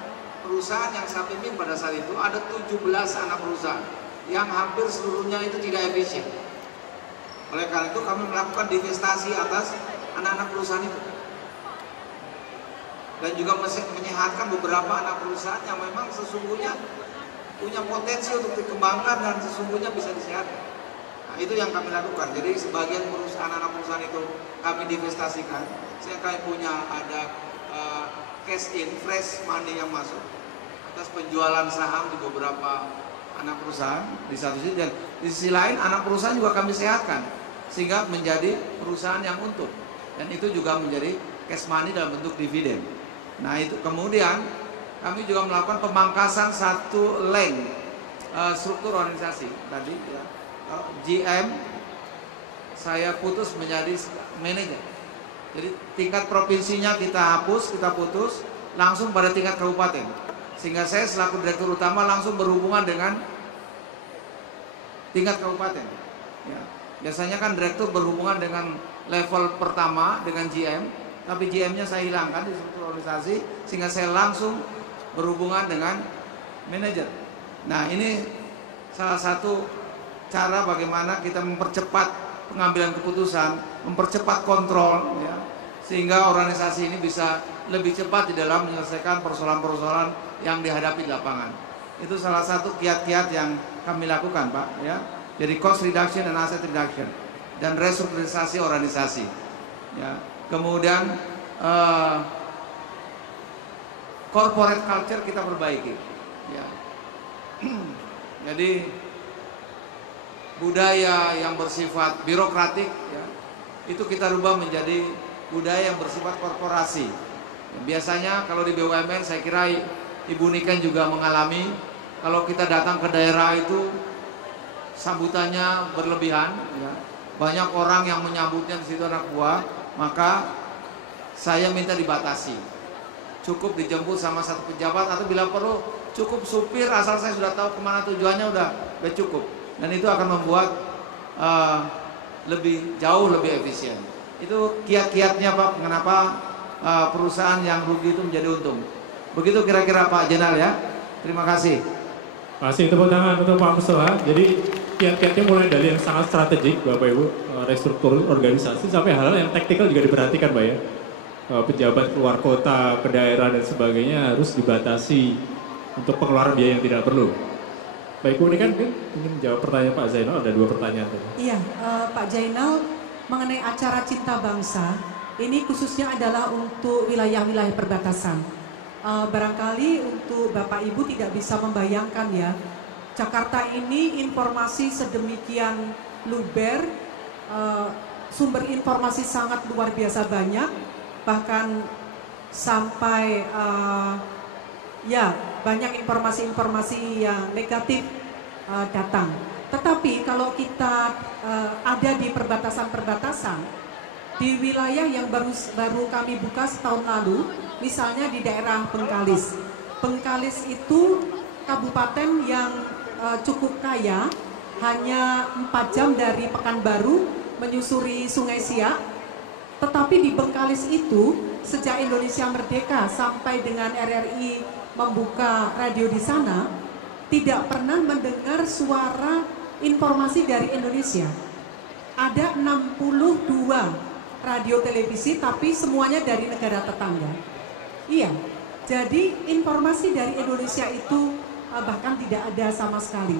perusahaan yang saya pimpin pada saat itu ada 17 anak perusahaan yang hampir seluruhnya itu tidak efisien. Oleh karena itu kami melakukan divestasi atas anak-anak perusahaan itu. Dan juga menyehatkan beberapa anak perusahaan yang memang sesungguhnya punya potensi untuk dikembangkan dan sesungguhnya bisa disehatkan. Nah, itu yang kami lakukan. Jadi sebagian perusahaan anak perusahaan itu kami divestasikan. Sehingga kami punya ada cash in, fresh money yang masuk atas penjualan saham di beberapa anak perusahaan di satu sisi, dan di sisi lain anak perusahaan juga kami sehatkan sehingga menjadi perusahaan yang untung, dan itu juga menjadi cash money dalam bentuk dividen. Nah itu kemudian kami juga melakukan pemangkasan satu lane struktur organisasi tadi ya. GM saya putus menjadi manajer. Jadi tingkat provinsinya kita hapus, kita putus langsung pada tingkat kabupaten. Sehingga saya selaku direktur utama langsung berhubungan dengan tingkat kabupaten. Ya. Biasanya kan direktur berhubungan dengan level pertama dengan GM, tapi GM-nya saya hilangkan di struktur organisasi sehingga saya langsung berhubungan dengan manajer. Nah ini salah satu cara bagaimana kita mempercepat pengambilan keputusan, mempercepat kontrol, ya, sehingga organisasi ini bisa lebih cepat di dalam menyelesaikan persoalan-persoalan yang dihadapi di lapangan. Itu salah satu kiat-kiat yang kami lakukan, Pak. Ya, jadi cost reduction dan asset reduction dan restrukturisasi organisasi. Ya, kemudian corporate culture kita perbaiki. Ya. Jadi budaya yang bersifat birokratik, ya, itu kita rubah menjadi budaya yang bersifat korporasi. Biasanya kalau di BUMN saya kira Ibu Niken juga mengalami, kalau kita datang ke daerah itu sambutannya berlebihan, ya. Banyak orang yang menyambutnya di situ anak buah, maka saya minta dibatasi. Cukup dijemput sama satu pejabat atau bila perlu cukup supir asal saya sudah tahu kemana tujuannya udah cukup. Dan itu akan membuat jauh lebih efisien. Itu kiat-kiatnya Pak, kenapa perusahaan yang rugi itu menjadi untung. Begitu kira-kira Pak Jenal ya. Terima kasih. Kasih tepuk tangan untuk Pak Mustafa. Jadi kiat-kiatnya mulai dari yang sangat strategik Bapak Ibu, restruktur organisasi sampai hal-hal yang taktikal juga diperhatikan Pak ya. Pejabat keluar kota, ke daerah dan sebagainya harus dibatasi untuk pengeluaran biaya yang tidak perlu. Baik Bu, ini kan ingin menjawab pertanyaan Pak Zainal, ada 2 pertanyaan tadi. Iya, Pak Zainal mengenai acara Cinta Bangsa, ini khususnya adalah untuk wilayah-wilayah perbatasan. Barangkali untuk Bapak Ibu tidak bisa membayangkan ya, Jakarta ini informasi sedemikian luber, sumber informasi sangat luar biasa banyak, bahkan sampai ya banyak informasi-informasi yang negatif datang. Tetapi kalau kita ada di perbatasan-perbatasan, di wilayah yang baru kami buka setahun lalu, misalnya di daerah Bengkalis. Bengkalis itu kabupaten yang cukup kaya, hanya 4 jam dari Pekanbaru menyusuri Sungai Siak. Tetapi di Bengkalis itu, sejak Indonesia merdeka sampai dengan RRI membuka radio di sana, tidak pernah mendengar suara informasi dari Indonesia. Ada 62 radio televisi, tapi semuanya dari negara tetangga. Iya, jadi informasi dari Indonesia itu bahkan tidak ada sama sekali.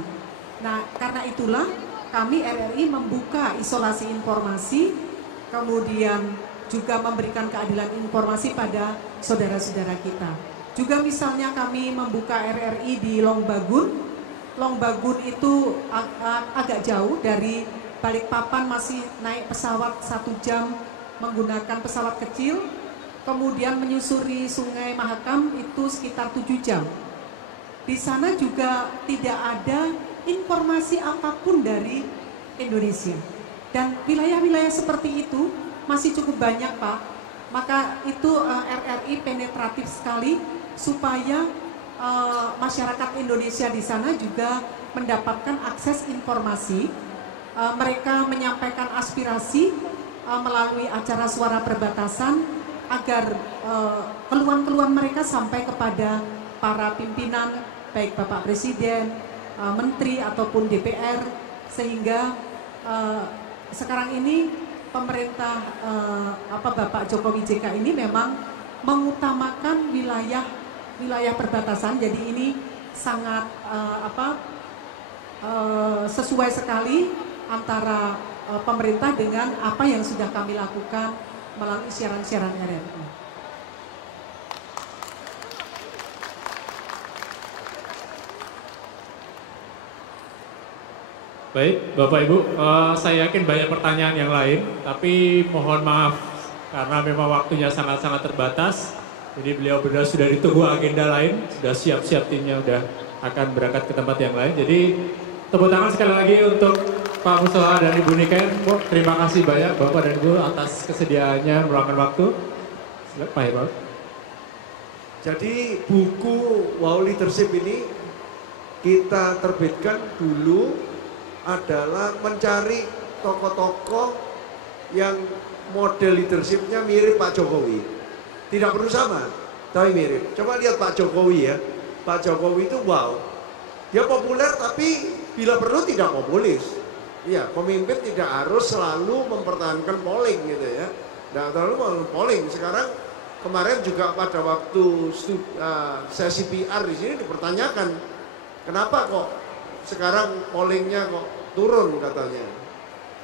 Nah, karena itulah kami RRI membuka isolasi informasi, kemudian juga memberikan keadilan informasi pada saudara-saudara kita. Juga misalnya kami membuka RRI di Longbagun. Longbagun itu agak jauh dari Balikpapan, masih naik pesawat 1 jam menggunakan pesawat kecil. Kemudian menyusuri Sungai Mahakam itu sekitar 7 jam. Di sana juga tidak ada informasi apapun dari Indonesia. Dan wilayah-wilayah seperti itu masih cukup banyak, Pak. Maka itu RRI penetratif sekali supaya masyarakat Indonesia di sana juga mendapatkan akses informasi. Mereka menyampaikan aspirasi melalui acara Suara Perbatasan agar keluhan-keluhan mereka sampai kepada para pimpinan, baik Bapak Presiden, Menteri ataupun DPR, sehingga sekarang ini pemerintah Bapak Jokowi JK ini memang mengutamakan wilayah perbatasan. Jadi ini sangat sesuai sekali antara pemerintah dengan apa yang sudah kami lakukan melalui siaran-siaran RRI. Baik, Bapak Ibu, saya yakin banyak pertanyaan yang lain, tapi mohon maaf karena memang waktunya sangat-sangat terbatas. Jadi beliau berdua sudah ditunggu agenda lain, sudah siap-siap timnya, sudah akan berangkat ke tempat yang lain. Jadi tepuk tangan sekali lagi untuk Pak Mustofa dan Ibu Niken. Terima kasih banyak Bapak dan Ibu atas kesediaannya meluangkan waktu. Pak Herbal. Jadi buku Wow Leadership ini kita terbitkan dulu adalah mencari tokoh-tokoh yang model leadershipnya mirip Pak Jokowi. Tidak perlu sama, tapi mirip. Coba lihat Pak Jokowi ya. Pak Jokowi itu wow. Dia populer tapi bila perlu tidak populis. Iya, pemimpin tidak harus selalu mempertahankan polling gitu ya. Tidak terlalu polling. Sekarang kemarin juga pada waktu sesi PR di sini dipertanyakan, kenapa kok sekarang pollingnya kok turun katanya.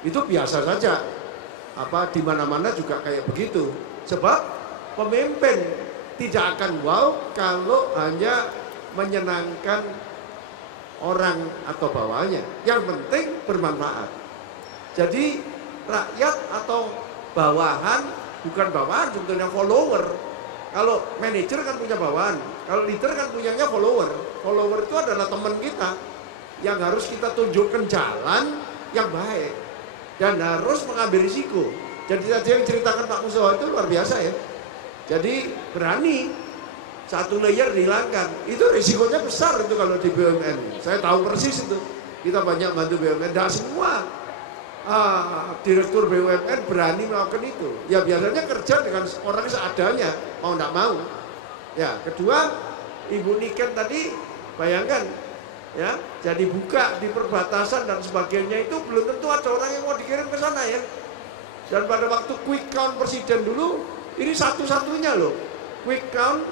Itu biasa saja. Di mana-mana juga kayak begitu. Sebab pemimpin tidak akan wow kalau hanya menyenangkan orang atau bawahnya. Yang penting bermanfaat. Jadi rakyat atau bawahan, bukan bawahan sebetulnya follower. Kalau manajer kan punya bawahan, kalau leader kan punyanya follower. Follower itu adalah teman kita yang harus kita tunjukkan jalan yang baik dan harus mengambil risiko. Jadi tadi yang ceritakan Pak Mustofa itu luar biasa ya. Jadi berani satu layer dihilangkan, itu risikonya besar itu kalau di BUMN. Saya tahu persis itu. Kita banyak bantu BUMN, dan semua direktur BUMN berani melakukan itu. Ya biasanya kerja dengan orang seadanya, mau tidak mau. Ya kedua, Ibu Niken tadi bayangkan ya, jadi buka di perbatasan dan sebagainya itu belum tentu ada orang yang mau dikirim ke sana ya. Dan pada waktu quick count presiden dulu, ini satu-satunya loh quick count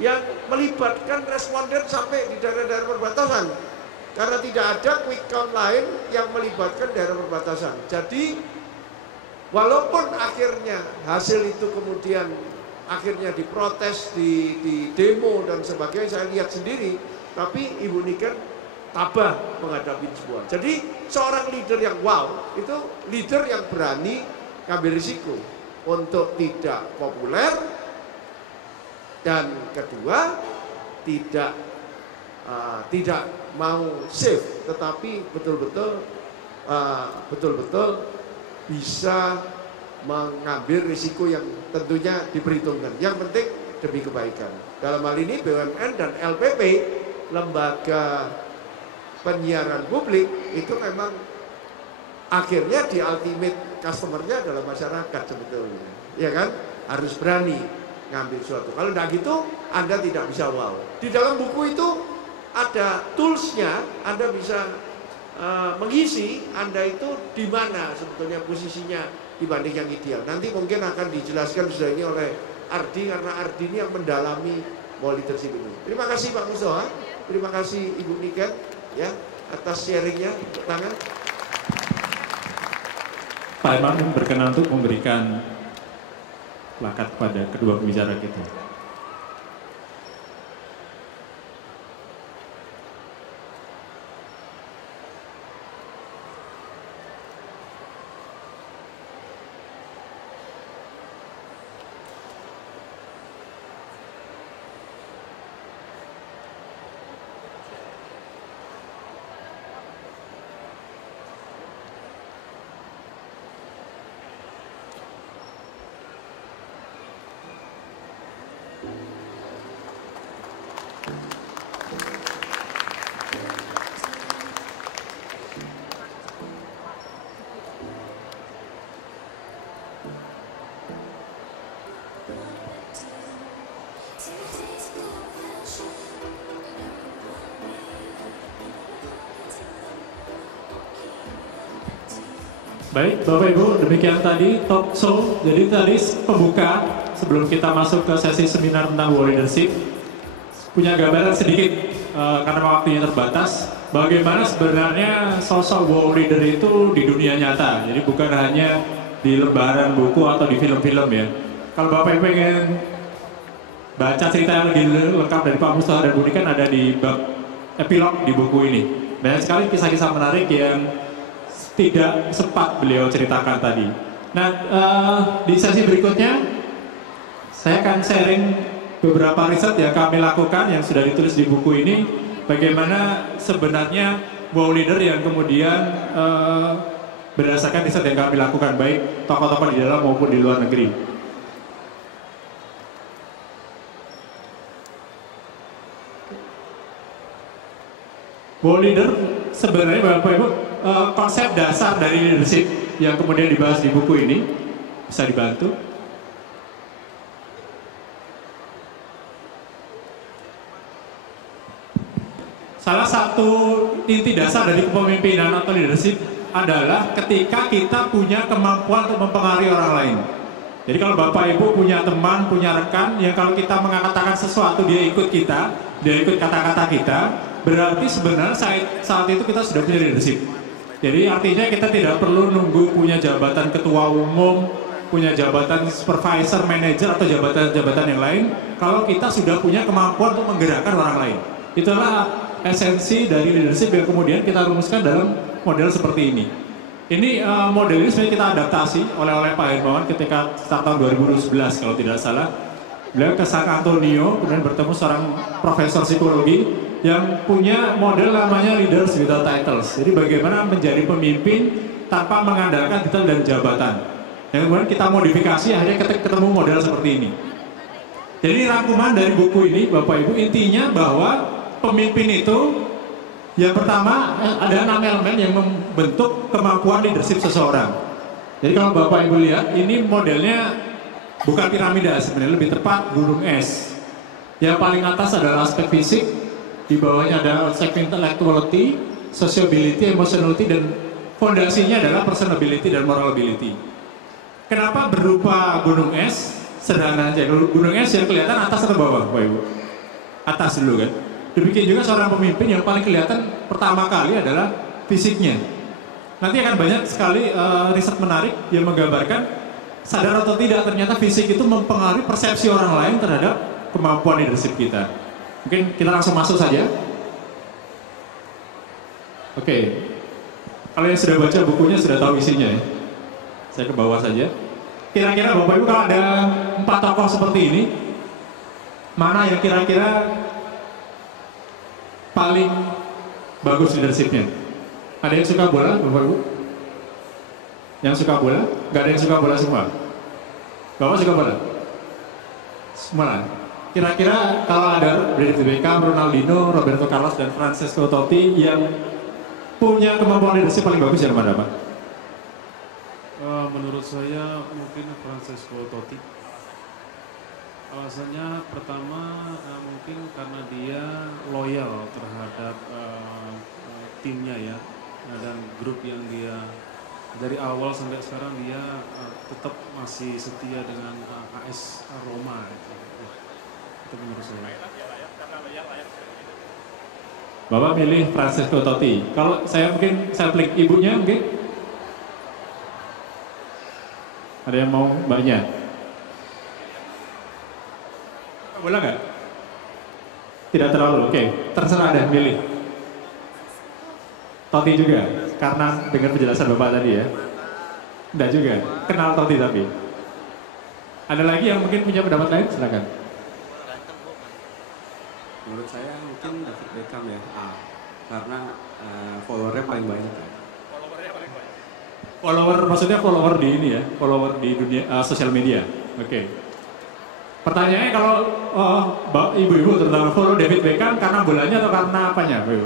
yang melibatkan responden sampai di daerah-daerah perbatasan. Karena tidak ada quick count lain yang melibatkan daerah perbatasan. Jadi walaupun akhirnya hasil itu kemudian akhirnya diprotes, di demo dan sebagainya, saya lihat sendiri, tapi Ibu Niken tabah menghadapi semua. Jadi seorang leader yang wow, itu leader yang berani ngambil risiko untuk tidak populer, dan kedua tidak mau safe, tetapi betul-betul bisa mengambil risiko yang tentunya diperhitungkan. Yang penting demi kebaikan. Dalam hal ini BUMN dan LPP, lembaga penyiaran publik, itu memang akhirnya di ultimate customer-nya adalah masyarakat sebetulnya. Ya kan? Harus berani ngambil suatu. Kalau tidak gitu, Anda tidak bisa wow. Di dalam buku itu ada tools-nya, Anda bisa mengisi Anda itu di mana sebetulnya posisinya dibanding yang ideal. Nanti mungkin akan dijelaskan sudah ini oleh Ardi, karena Ardi ini yang mendalami World Leadership ini. Terima kasih Pak Mustoha, terima kasih Ibu Niken ya atas sharingnya. Tangan. Pak Herman berkenan untuk memberikan plakat pada kedua pembicara kita. Baik, Bapak Ibu, demikian tadi talk show. Jadi tadi pembuka sebelum kita masuk ke sesi seminar tentang World Leadership, punya gambaran sedikit karena waktunya terbatas. Bagaimana sebenarnya sosok world leader itu di dunia nyata. Jadi bukan hanya di lembaran buku atau di film-film ya. Kalau Bapak Ibu pengen baca cerita yang lebih lengkap dari Pak Mustoha dan Bu Niken ada di bab epilog di buku ini. Banyak sekali kisah-kisah menarik yang tidak sempat beliau ceritakan tadi. Nah, di sesi berikutnya saya akan sharing beberapa riset yang kami lakukan yang sudah ditulis di buku ini. Bagaimana sebenarnya world leader yang kemudian berdasarkan riset yang kami lakukan, baik tokoh-tokoh di dalam maupun di luar negeri. World leader sebenarnya Bapak Ibu konsep dasar dari leadership yang kemudian dibahas di buku ini, bisa dibantu. Salah satu inti dasar dari kepemimpinan atau leadership adalah ketika kita punya kemampuan untuk mempengaruhi orang lain. Jadi kalau Bapak Ibu punya teman, punya rekan yang kalau kita mengatakan sesuatu dia ikut kita, dia ikut kata-kata kita, berarti sebenarnya saat itu kita sudah punya leadership. Jadi artinya kita tidak perlu nunggu punya jabatan ketua umum, punya jabatan supervisor, manager atau jabatan-jabatan yang lain. Kalau kita sudah punya kemampuan untuk menggerakkan orang lain. Itulah esensi dari leadership yang kemudian kita rumuskan dalam model seperti ini. Ini model ini sebenarnya kita adaptasi oleh Pak Hermawan ketika start tahun 2011 kalau tidak salah. Beliau ke San Antonio, kemudian bertemu seorang profesor psikologi yang punya model namanya leaders without titles. Jadi bagaimana menjadi pemimpin tanpa mengandalkan titel dan jabatan. Dan kemudian kita modifikasi, akhirnya ketemu model seperti ini. Jadi rangkuman dari buku ini, Bapak Ibu, intinya bahwa pemimpin itu yang pertama ada 6 elemen yang membentuk kemampuan leadership seseorang. Jadi kalau Bapak Ibu lihat, ini modelnya bukan piramida sebenarnya, lebih tepat gunung es. Yang paling atas adalah aspek fisik, di bawahnya ada aspek intellectuality, sociability, emotionality, dan fondasinya adalah personability dan morality. Kenapa berupa gunung es? Sederhana aja, gunung es yang kelihatan atas atau bawah, Bapak Ibu? Atas dulu kan? Demikian juga seorang pemimpin yang paling kelihatan pertama kali adalah fisiknya. Nanti akan banyak sekali riset menarik yang menggambarkan sadar atau tidak ternyata fisik itu mempengaruhi persepsi orang lain terhadap kemampuan leadership kita. Mungkin kita langsung masuk saja. Oke. Kalau yang sudah baca bukunya sudah tahu isinya ya. Saya ke bawah saja. Kira-kira Bapak Ibu kalau ada 4 tokoh seperti ini, mana yang kira-kira paling bagus leadershipnya? Ada yang suka bola, Bapak Ibu? Yang suka bola? Nggak ada yang suka bola semua? Bapak suka bola? Semua. Kira-kira kalau ada David Beckham, Ronaldinho, Roberto Carlos, dan Francesco Totti yang punya kemampuan leadership paling bagus yang mana, Pak? Menurut saya mungkin Francesco Totti. Alasannya pertama mungkin karena dia loyal terhadap timnya ya, dan grup yang dia dari awal sampai sekarang dia tetap masih setia dengan AS Roma. Itu menurut saya. Bapak milih Francesco Totti. Kalau saya mungkin saya klik ibunya mungkin. Ada yang mau mbaknya? Boleh nggak? Tidak terlalu, oke. Terserah deh, milih. Totti juga, karena dengar penjelasan Bapak tadi ya. Enggak juga, kenal Totti tapi. Ada lagi yang mungkin punya pendapat lain? Silakan. Menurut saya mungkin David Beckham ya, karena followernya paling banyak. Follower maksudnya follower di ini ya, follower di dunia sosial media. Oke. Pertanyaannya kalau ibu-ibu terutama follow David Beckham karena bolanya atau karena apanya, Bu?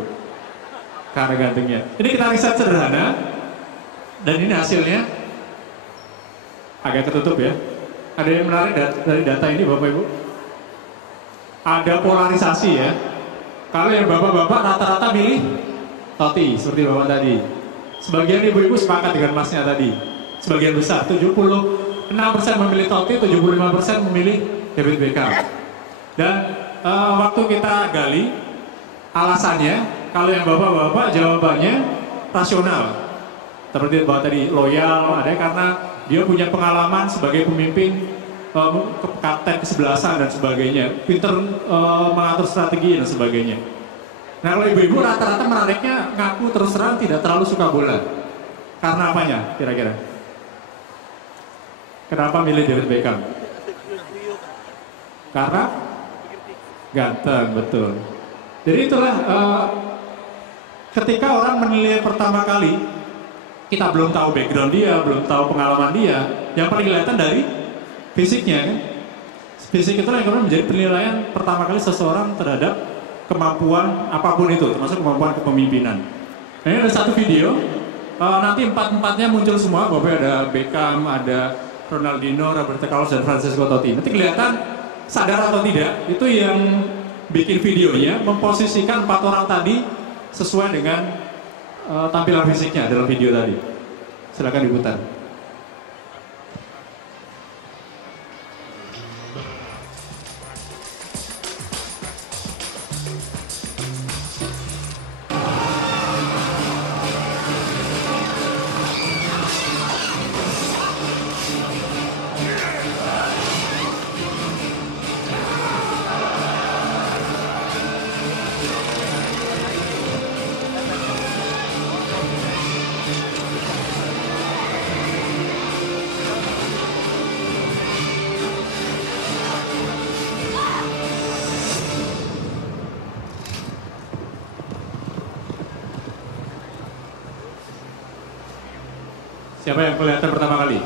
Karena gantengnya. Ini kita riset sederhana dan ini hasilnya agak tertutup ya. Ada yang menarik dari data ini Bapak Ibu? Ada polarisasi ya. Kalau yang bapak-bapak rata-rata milih Totti seperti Bapak tadi. Sebagian ibu-ibu sepakat dengan masnya tadi. Sebagian besar, 76% memilih Totti, 75% memilih David Beckham. Dan waktu kita gali alasannya, kalau yang bapak-bapak jawabannya rasional. Seperti Bapak tadi, loyal, ada karena dia punya pengalaman sebagai pemimpin, kapten kesebelasan dan sebagainya, pinter mengatur strategi dan sebagainya. Nah kalau ibu-ibu rata-rata menariknya ngaku terus terang tidak terlalu suka bola. Karena apanya kira-kira? Kenapa milih David Beckham? Karena ganteng, betul. Jadi itulah ketika orang menilai pertama kali, kita belum tahu background dia, belum tahu pengalaman dia, yang paling kelihatan dari fisiknya kan. Fisik itulah yang kemudian menjadi penilaian pertama kali seseorang terhadap kemampuan apapun itu, termasuk kemampuan kepemimpinan. Nah, ini ada satu video, nanti empat-empatnya muncul semua, Bapak ada Beckham, ada Ronaldinho, Roberto Carlos, dan Francesco Totti. Nanti kelihatan sadar atau tidak, itu yang bikin videonya memposisikan 4 orang tadi sesuai dengan tampilan fisiknya dalam video tadi. Silakan diputar. Siapa yang kelihatan pertama kali?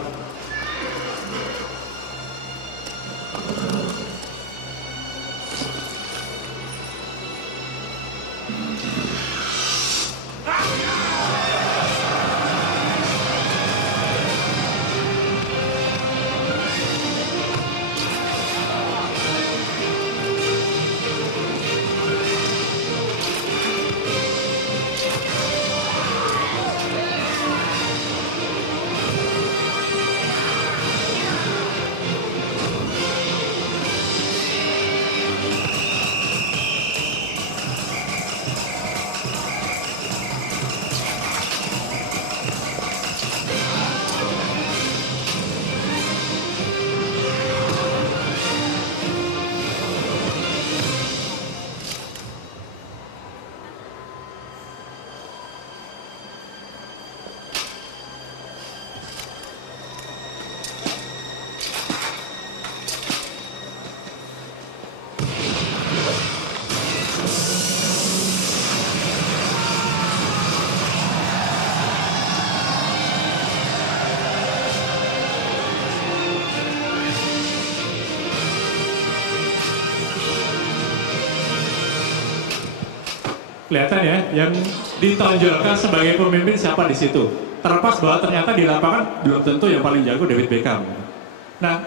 kelihatan ya, yang ditonjolkan sebagai pemimpin siapa di situ. Terlepas bahwa ternyata di lapangan belum tentu yang paling jago David Beckham. Nah,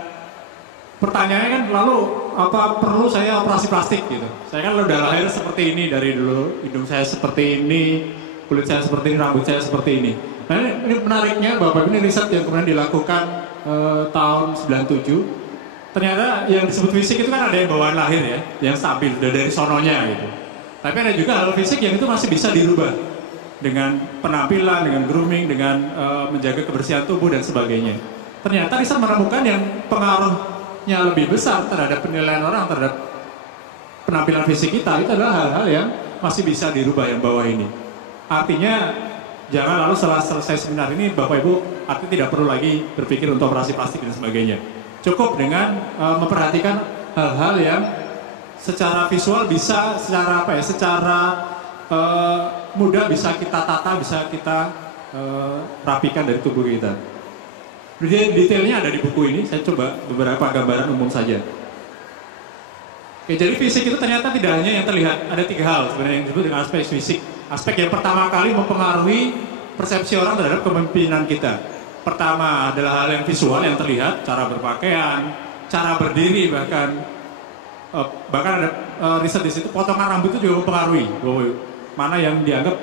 pertanyaannya kan lalu apa perlu saya operasi plastik gitu? Saya kan udah lahir seperti ini dari dulu, hidung saya seperti ini, kulit saya seperti ini, rambut saya seperti ini. Nah ini menariknya Bapak, ini riset yang kemudian dilakukan tahun 97. Ternyata yang disebut fisik itu kan ada yang bawaan lahir ya, yang stabil, udah dari sononya gitu. Tapi ada juga hal fisik yang itu masih bisa dirubah dengan penampilan, dengan grooming, dengan menjaga kebersihan tubuh dan sebagainya. Ternyata riset menemukan yang pengaruhnya lebih besar terhadap penilaian orang terhadap penampilan fisik kita itu adalah hal-hal yang masih bisa dirubah yang bawah ini. Artinya jangan lalu setelah selesai seminar ini Bapak Ibu artinya tidak perlu lagi berpikir untuk operasi plastik dan sebagainya. Cukup dengan memperhatikan hal-hal yang secara visual bisa secara apa ya, secara mudah bisa kita tata, bisa kita rapikan dari tubuh kita. Detailnya ada di buku ini, saya coba beberapa gambaran umum saja. Oke, jadi fisik itu ternyata tidak hanya yang terlihat, ada 3 hal sebenarnya yang disebut dengan aspek fisik. Aspek yang pertama kali mempengaruhi persepsi orang terhadap kepemimpinan kita. Pertama adalah hal yang visual yang terlihat, cara berpakaian, cara berdiri, bahkan ada riset di situ, potongan rambut itu juga mempengaruhi mana yang dianggap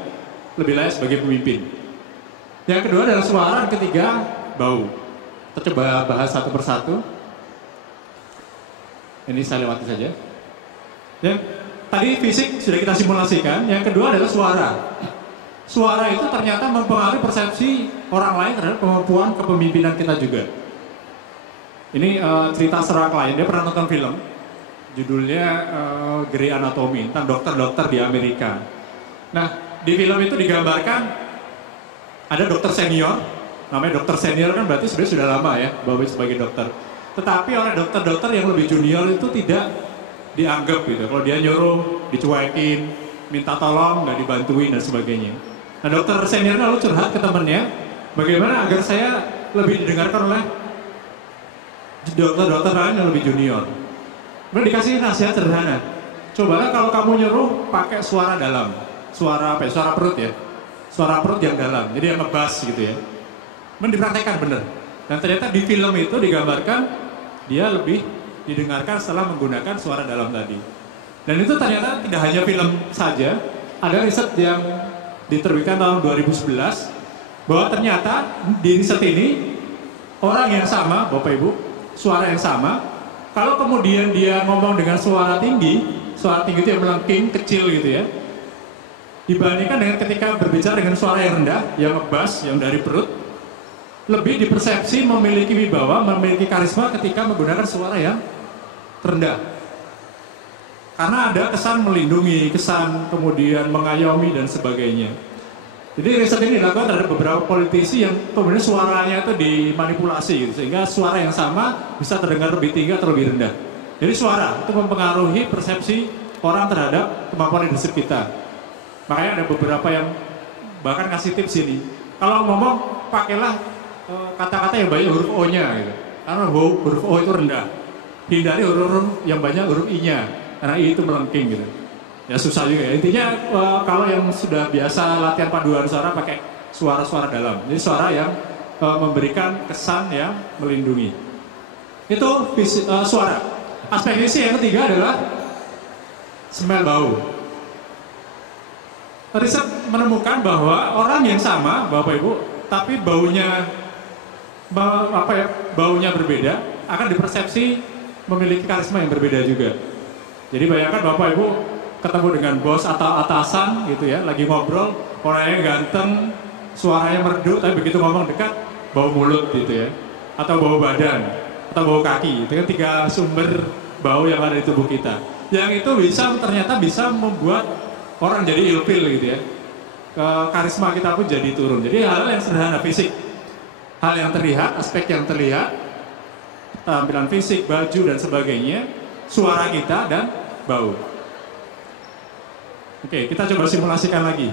lebih layak sebagai pemimpin. Yang kedua adalah suara, yang ketiga bau. Kita coba bahas satu persatu. Ini saya lewati saja. Yang tadi fisik sudah kita simulasikan, yang kedua adalah suara. Suara itu ternyata mempengaruhi persepsi orang lain terhadap kemampuan kepemimpinan kita juga. Ini cerita seorang klien, dia pernah nonton film, judulnya Grey Anatomy, tentang dokter-dokter di Amerika. Nah, di film itu digambarkan ada dokter senior, namanya dokter senior kan berarti sebenarnya sudah lama ya, bahwa sebagai dokter. Tetapi oleh dokter-dokter yang lebih junior itu tidak dianggap gitu. Kalau dia nyuruh, dicuekin, minta tolong, nggak dibantuin dan sebagainya. Nah, dokter senior lalu curhat ke temannya, bagaimana agar saya lebih didengarkan oleh dokter-dokter lain yang lebih junior. Kemudian dikasih nasihat sederhana. Cobalah kalau kamu nyuruh pakai suara dalam, suara apa ya? Suara perut ya, suara perut yang dalam. Jadi yang ngebas gitu ya. Kemudian dipraktekkan bener. Dan ternyata di film itu digambarkan dia lebih didengarkan setelah menggunakan suara dalam tadi. Dan itu ternyata tidak hanya film saja. Ada riset yang diterbitkan tahun 2011 bahwa ternyata di riset ini orang yang sama, Bapak Ibu, suara yang sama, kalau kemudian dia ngomong dengan suara tinggi itu yang melengking, kecil gitu ya, dibandingkan dengan ketika berbicara dengan suara yang rendah, yang ngebas, yang dari perut, lebih dipersepsi memiliki wibawa, memiliki karisma ketika menggunakan suara yang rendah. Karena ada kesan melindungi, kesan kemudian mengayomi dan sebagainya. Jadi riset ini dilakukan terhadap beberapa politisi yang kemudian suaranya itu dimanipulasi gitu, sehingga suara yang sama bisa terdengar lebih tinggi atau lebih rendah. Jadi suara itu mempengaruhi persepsi orang terhadap kemampuan leadership kita. Makanya ada beberapa yang bahkan ngasih tips ini. Kalau ngomong pakailah kata-kata yang banyak huruf O-nya gitu. Karena huruf O itu rendah. Hindari huruf yang banyak huruf I-nya. Karena I itu melengking gitu. Ya susah juga ya. Intinya kalau yang sudah biasa latihan paduan suara pakai suara-suara dalam. Jadi suara yang memberikan kesan yang melindungi. Itu suara. Aspek fisik yang ketiga adalah smell, bau. Riset menemukan bahwa orang yang sama, Bapak Ibu, tapi baunya baunya berbeda, akan dipersepsi memiliki karisma yang berbeda juga. Jadi bayangkan Bapak Ibu ketemu dengan bos atau atasan gitu ya, lagi ngobrol, orangnya ganteng, suaranya merdu, tapi begitu ngomong dekat, bau mulut gitu ya, atau bau badan, atau bau kaki. Itu kan 3 sumber bau yang ada di tubuh kita. Yang itu ternyata bisa membuat orang jadi ilfil gitu ya. Karisma kita pun jadi turun. Jadi hal yang sederhana fisik, hal yang terlihat, aspek yang terlihat, tampilan fisik, baju dan sebagainya, suara kita dan bau. Oke, kita coba simulasikan lagi.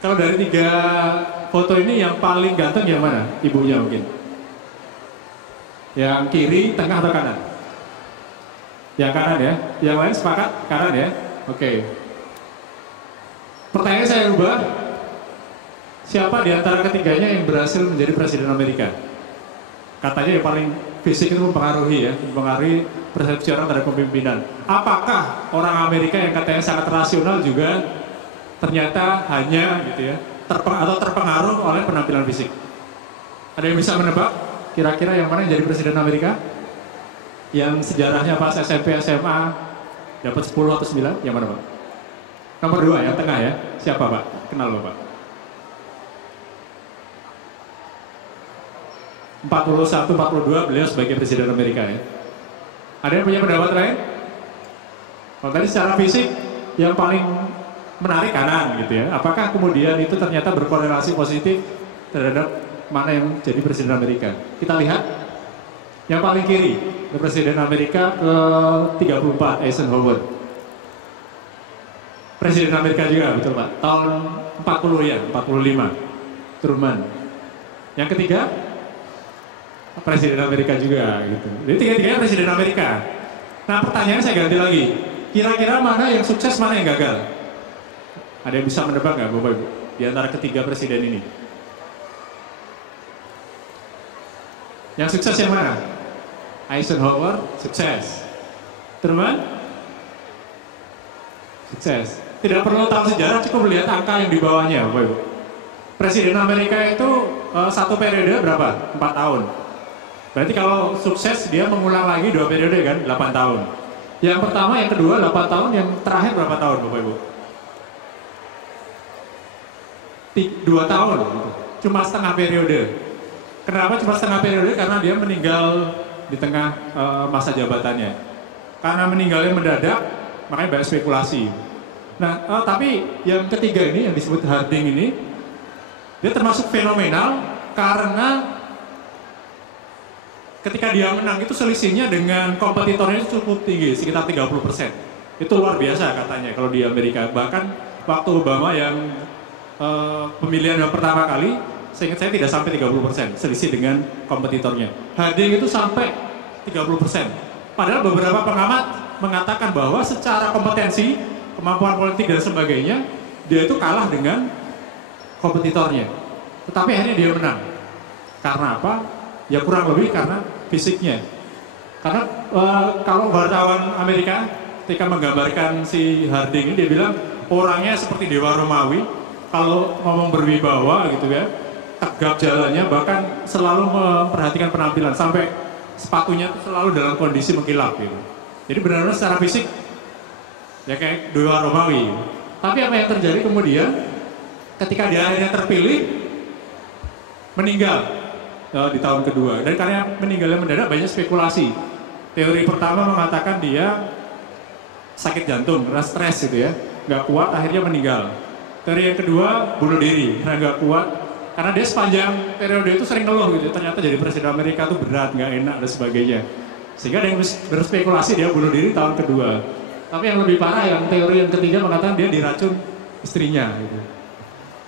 Kalau dari 3 foto ini yang paling ganteng yang mana? Ibunya mungkin. Yang kiri, tengah atau kanan? Yang kanan ya. Yang lain sepakat kanan ya. Oke. Pertanyaan saya ubah. Siapa di antara ketiganya yang berhasil menjadi Presiden Amerika? Katanya yang paling fisik itu mempengaruhi persepsi orang terhadap kepemimpinan. Apakah orang Amerika yang katanya sangat rasional juga ternyata hanya gitu ya terpengaruh oleh penampilan fisik? Ada yang bisa menebak kira-kira yang mana yang jadi Presiden Amerika? Yang sejarahnya pas SMP SMA dapat 10 atau 9, yang mana Pak? Nomor 2 yang tengah ya. Siapa Pak? Kenal Bapak? 41-42 beliau sebagai Presiden Amerika ya. Ada yang punya pendapat lain? Kalau tadi secara fisik yang paling menarik kanan gitu ya. Apakah kemudian itu ternyata berkorelasi positif terhadap mana yang jadi Presiden Amerika? Kita lihat yang paling kiri, Presiden Amerika ke-34 Eisenhower. Presiden Amerika juga betul Pak. Tahun 40 ya, 45 Truman. Yang ketiga Presiden Amerika juga gitu. Jadi tiga-tiganya Presiden Amerika. Nah pertanyaan saya ganti lagi. Kira-kira mana yang sukses, mana yang gagal? Ada yang bisa menebak nggak Bapak Ibu? Di antara ketiga presiden ini. Yang sukses yang mana? Eisenhower, sukses. Truman? Sukses. Tidak perlu tahu sejarah, cukup melihat angka yang di bawahnya Bapak Ibu. Presiden Amerika itu satu periode berapa? 4 tahun. Berarti kalau sukses dia mengulang lagi 2 periode kan, 8 tahun. Yang pertama, yang kedua 8 tahun, yang terakhir berapa tahun Bapak Ibu? 2 tahun, cuma setengah periode. Kenapa cuma setengah periode? Karena dia meninggal di tengah masa jabatannya. Karena meninggalnya mendadak, makanya banyak spekulasi. Nah, tapi yang ketiga ini, yang disebut Harding ini, dia termasuk fenomenal karena ketika dia menang itu selisihnya dengan kompetitornya cukup tinggi, sekitar 30%. Itu luar biasa katanya kalau di Amerika. Bahkan waktu Obama yang pemilihan yang pertama kali, seingat saya tidak sampai 30% selisih dengan kompetitornya. Harding itu sampai 30%. Padahal beberapa pengamat mengatakan bahwa secara kompetensi, kemampuan politik dan sebagainya, dia itu kalah dengan kompetitornya. Tetapi akhirnya dia menang. Karena apa? Ya kurang lebih karena fisiknya. Karena kalau wartawan Amerika ketika menggambarkan si Harding ini, dia bilang orangnya seperti Dewa Romawi, kalau ngomong berwibawa gitu ya, tegap jalannya, bahkan selalu memperhatikan penampilan, sampai sepatunya itu selalu dalam kondisi mengkilap gitu. Jadi benar-benar secara fisik ya kayak Dewa Romawi. Tapi apa yang terjadi kemudian ketika dia akhirnya terpilih, meninggal di tahun kedua, dan karena meninggalnya mendadak banyak spekulasi. Teori pertama mengatakan dia sakit jantung, karena stres gitu ya, nggak kuat akhirnya meninggal. Teori yang kedua bunuh diri, karena nggak kuat, karena dia sepanjang periode itu sering ngeluh gitu, ternyata jadi presiden Amerika tuh berat, nggak enak dan sebagainya. Sehingga ada yang berspekulasi dia bunuh diri tahun kedua. Tapi yang lebih parah, yang teori yang ketiga mengatakan dia diracun istrinya gitu.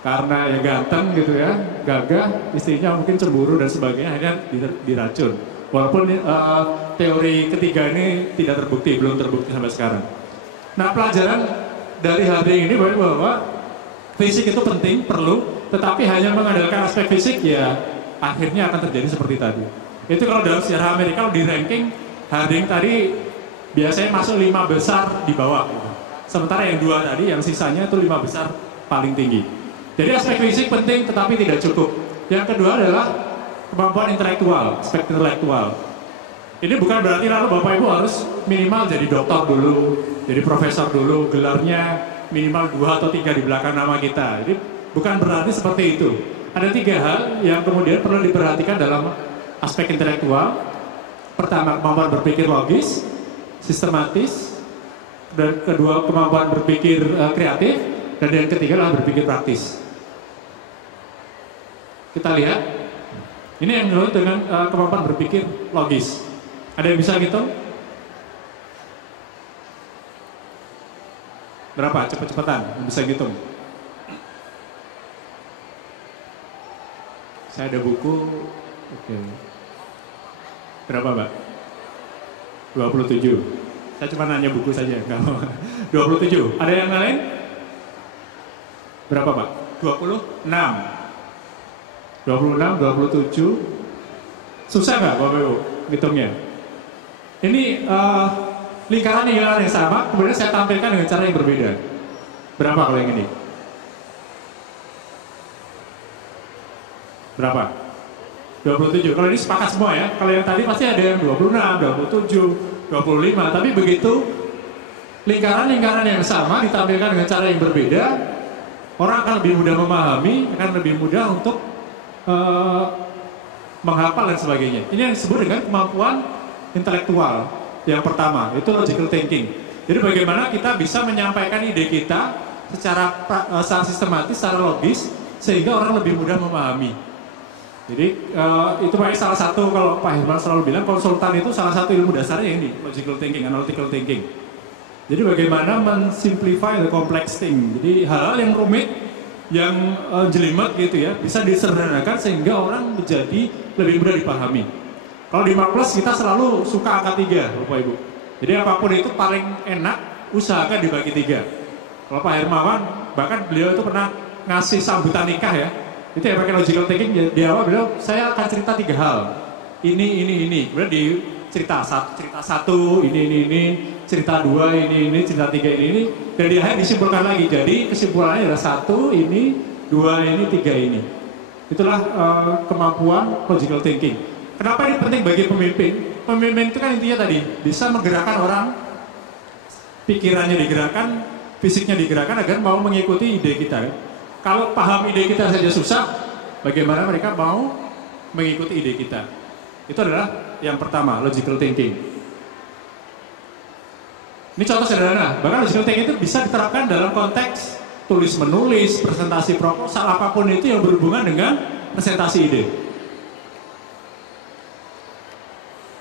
Karena ya ganteng gitu ya, gagah, istrinya mungkin cemburu dan sebagainya, akhirnya diracun. Walaupun teori ketiga ini tidak terbukti, belum terbukti sampai sekarang. Nah pelajaran dari Harding ini bahwa fisik itu penting, perlu, tetapi hanya mengandalkan aspek fisik ya akhirnya akan terjadi seperti tadi. Itu kalau dalam sejarah Amerika, kalau di ranking, Harding tadi biasanya masuk 5 besar di bawah. Gitu. Sementara yang 2 tadi, yang sisanya itu 5 besar paling tinggi. Jadi aspek fisik penting tetapi tidak cukup. Yang kedua adalah kemampuan intelektual, aspek intelektual. Ini bukan berarti lalu Bapak Ibu harus minimal jadi doktor dulu, jadi profesor dulu, gelarnya minimal 2 atau 3 di belakang nama kita. Jadi bukan berarti seperti itu. Ada 3 hal yang kemudian perlu diperhatikan dalam aspek intelektual. Pertama, kemampuan berpikir logis, sistematis, dan kedua kemampuan berpikir kreatif, dan yang ketiga adalah berpikir praktis. Kita lihat, ini yang disebut dengan kemampuan berpikir logis. Ada yang bisa ngitung? Berapa? Cepet-cepetan, yang bisa ngitung. Saya ada buku, oke. Berapa Mbak? 27. Saya cuma nanya buku saja, enggak mau. 27. Ada yang lain? Berapa Pak? 26. 26, 27. Susah nggak Bapak Ibu hitungnya? Ini lingkaran yang sama, kemudian saya tampilkan dengan cara yang berbeda. Berapa kalau yang ini? Berapa? 27. Kalau ini sepakat semua ya. Kalau yang tadi pasti ada yang 26, 27, 25. Tapi begitu lingkaran-lingkaran yang sama ditampilkan dengan cara yang berbeda, orang akan lebih mudah memahami, akan lebih mudah untuk menghafal dan sebagainya. Ini yang disebut dengan kemampuan intelektual. Yang pertama, itu logical thinking. Jadi bagaimana kita bisa menyampaikan ide kita secara sistematis, secara logis, sehingga orang lebih mudah memahami. Jadi itu makanya salah satu, kalau Pak Herman selalu bilang, konsultan itu salah satu ilmu dasarnya ini, logical thinking, analytical thinking. Jadi bagaimana men-simplify the complex thing. Jadi hal-hal yang rumit, yang jelimet gitu ya, bisa disederhanakan sehingga orang menjadi lebih mudah dipahami. Kalau di Mark+ kita selalu suka angka 3, Bapak Ibu. Jadi apapun itu paling enak, usahakan dibagi 3. Kalau Pak Hermawan, bahkan beliau itu pernah ngasih sambutan nikah ya. Itu yang pakai logical thinking, di awal beliau, saya akan cerita 3 hal. Ini. Kemudian di cerita 1, ini, cerita 2, ini, cerita 3, ini. Dan di akhir disimpulkan lagi. Jadi kesimpulannya adalah 1, ini, 2, ini, 3, ini. Itulah kemampuan logical thinking. Kenapa ini penting bagi pemimpin? Pemimpin itu kan intinya tadi, bisa menggerakkan orang, pikirannya digerakkan, fisiknya digerakkan agar mau mengikuti ide kita. Kalau paham ide kita saja susah, bagaimana mereka mau mengikuti ide kita? Itu adalah yang pertama, logical thinking. Ini contoh sederhana, bahkan logical thinking itu bisa diterapkan dalam konteks tulis-menulis, presentasi proposal, apapun itu yang berhubungan dengan presentasi ide.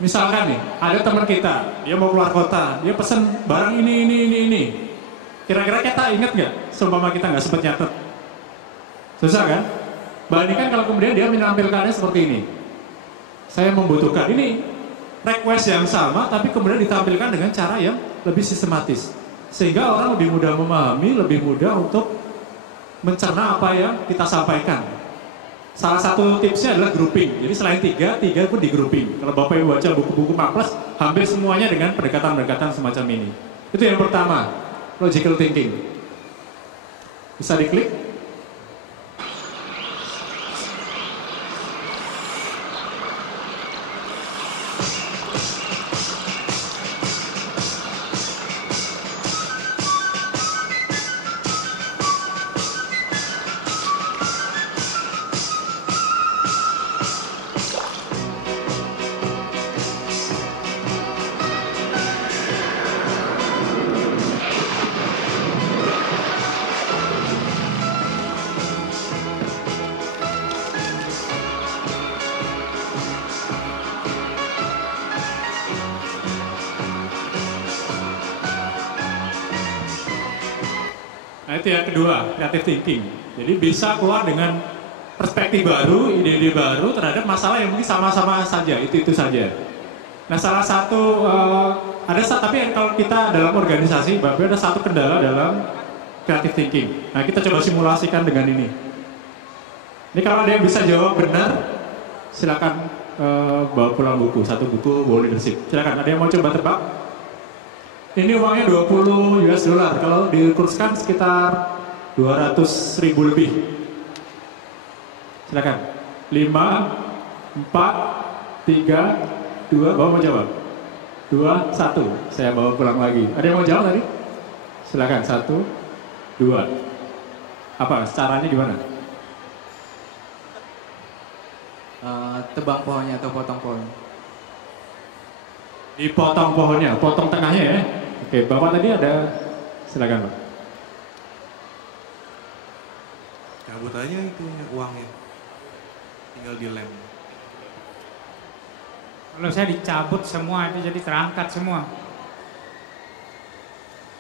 Misalkan nih, ada teman kita, dia mau keluar kota, dia pesen barang ini. Kira-kira kita ingat nggak, seumpama kita nggak sempat nyatet? Susah kan? Bandingkan kalau kemudian dia menampilkannya seperti ini. Saya membutuhkan ini request yang sama, tapi kemudian ditampilkan dengan cara yang lebih sistematis. Sehingga orang lebih mudah memahami, lebih mudah untuk mencerna apa yang kita sampaikan. Salah satu tipsnya adalah grouping. Jadi selain 3 pun di grouping. Kalau Bapak Ibu baca buku-buku Mark+, hampir semuanya dengan pendekatan-pendekatan semacam ini. Itu yang pertama, logical thinking. Bisa diklik. Nah itu yang kedua, creative thinking. Jadi bisa keluar dengan perspektif baru, ide-ide baru terhadap masalah yang mungkin sama-sama saja, itu saja. Nah salah satu, tapi kalau kita dalam organisasi, Bapak ada satu kendala dalam creative thinking. Nah kita coba simulasikan dengan ini. Ini kalau ada yang bisa jawab benar, silakan bawa pulang buku, satu buku Wow Leadership. Silakan, ada yang mau coba tebak? Ini uangnya 20 US dollar, kalau dikurskan sekitar 200.000 lebih. Silakan. 5, 4, 3, 2, bawa mau jawab? 2, 1, saya bawa pulang lagi. Ada yang mau jawab tadi? Silakan, 1, 2. Apa, caranya gimana? Tebang pohonnya atau potong pohon. Dipotong pohonnya, potong tengahnya ya. Oke, Bapak tadi ada, silakan Pak. Cabut aja itu uangnya, tinggal dilem. Kalau saya dicabut semua itu jadi terangkat semua.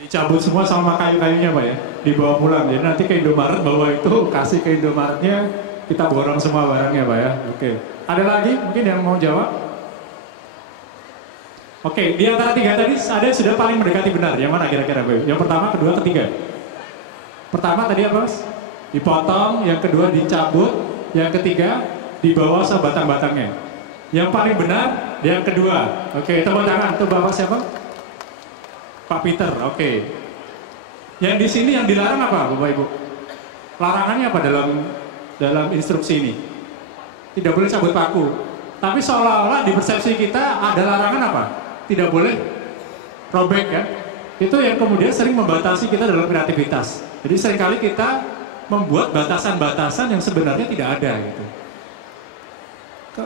Dicabut semua sama kayu-kayunya Pak ya, dibawa pulang. Jadi nanti ke Indomaret bawa itu, kasih ke Indomaretnya, kita borong semua barangnya Pak ya. Oke, ada lagi mungkin yang mau jawab? Oke, di antara tiga tadi ada yang sudah paling mendekati benar. Yang mana kira-kira, Bu? Yang pertama, kedua, ketiga? Pertama tadi apa, Mas? Dipotong, yang kedua dicabut, yang ketiga dibawa sebatang-batangnya. Yang paling benar, yang kedua. Oke, tepuk tangan. Itu Bapak siapa? Pak Peter, oke. Yang di sini yang dilarang apa, Bapak Ibu? Larangannya apa dalam instruksi ini? Tidak boleh cabut paku. Tapi seolah-olah di persepsi kita ada larangan apa? Tidak boleh robek kan? Itu yang kemudian sering membatasi kita dalam kreativitas. Jadi seringkali kita membuat batasan-batasan yang sebenarnya tidak ada gitu.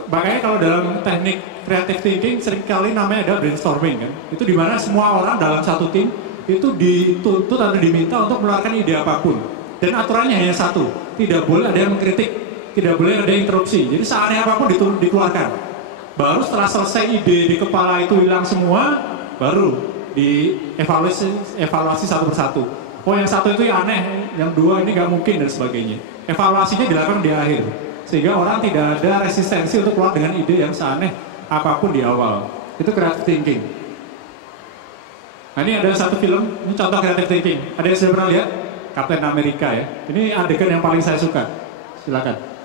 Makanya kalau dalam teknik creative thinking seringkali namanya ada brainstorming kan. Itu dimana semua orang dalam satu tim itu dituntut atau diminta untuk mengeluarkan ide apapun. Dan aturannya hanya satu, tidak boleh ada yang mengkritik, tidak boleh ada interupsi. Jadi seaneh apapun dikeluarkan. Baru setelah selesai ide di kepala itu hilang semua, baru dievaluasi satu persatu. Oh yang satu itu yang aneh, yang dua ini nggak mungkin dan sebagainya. Evaluasinya dilakukan di akhir, sehingga orang tidak ada resistensi untuk keluar dengan ide yang seaneh apapun di awal. Itu creative thinking. Nah ini ada satu film, ini contoh creative thinking. Ada yang sudah pernah lihat? Captain America ya. Ini adegan yang paling saya suka. Silakan.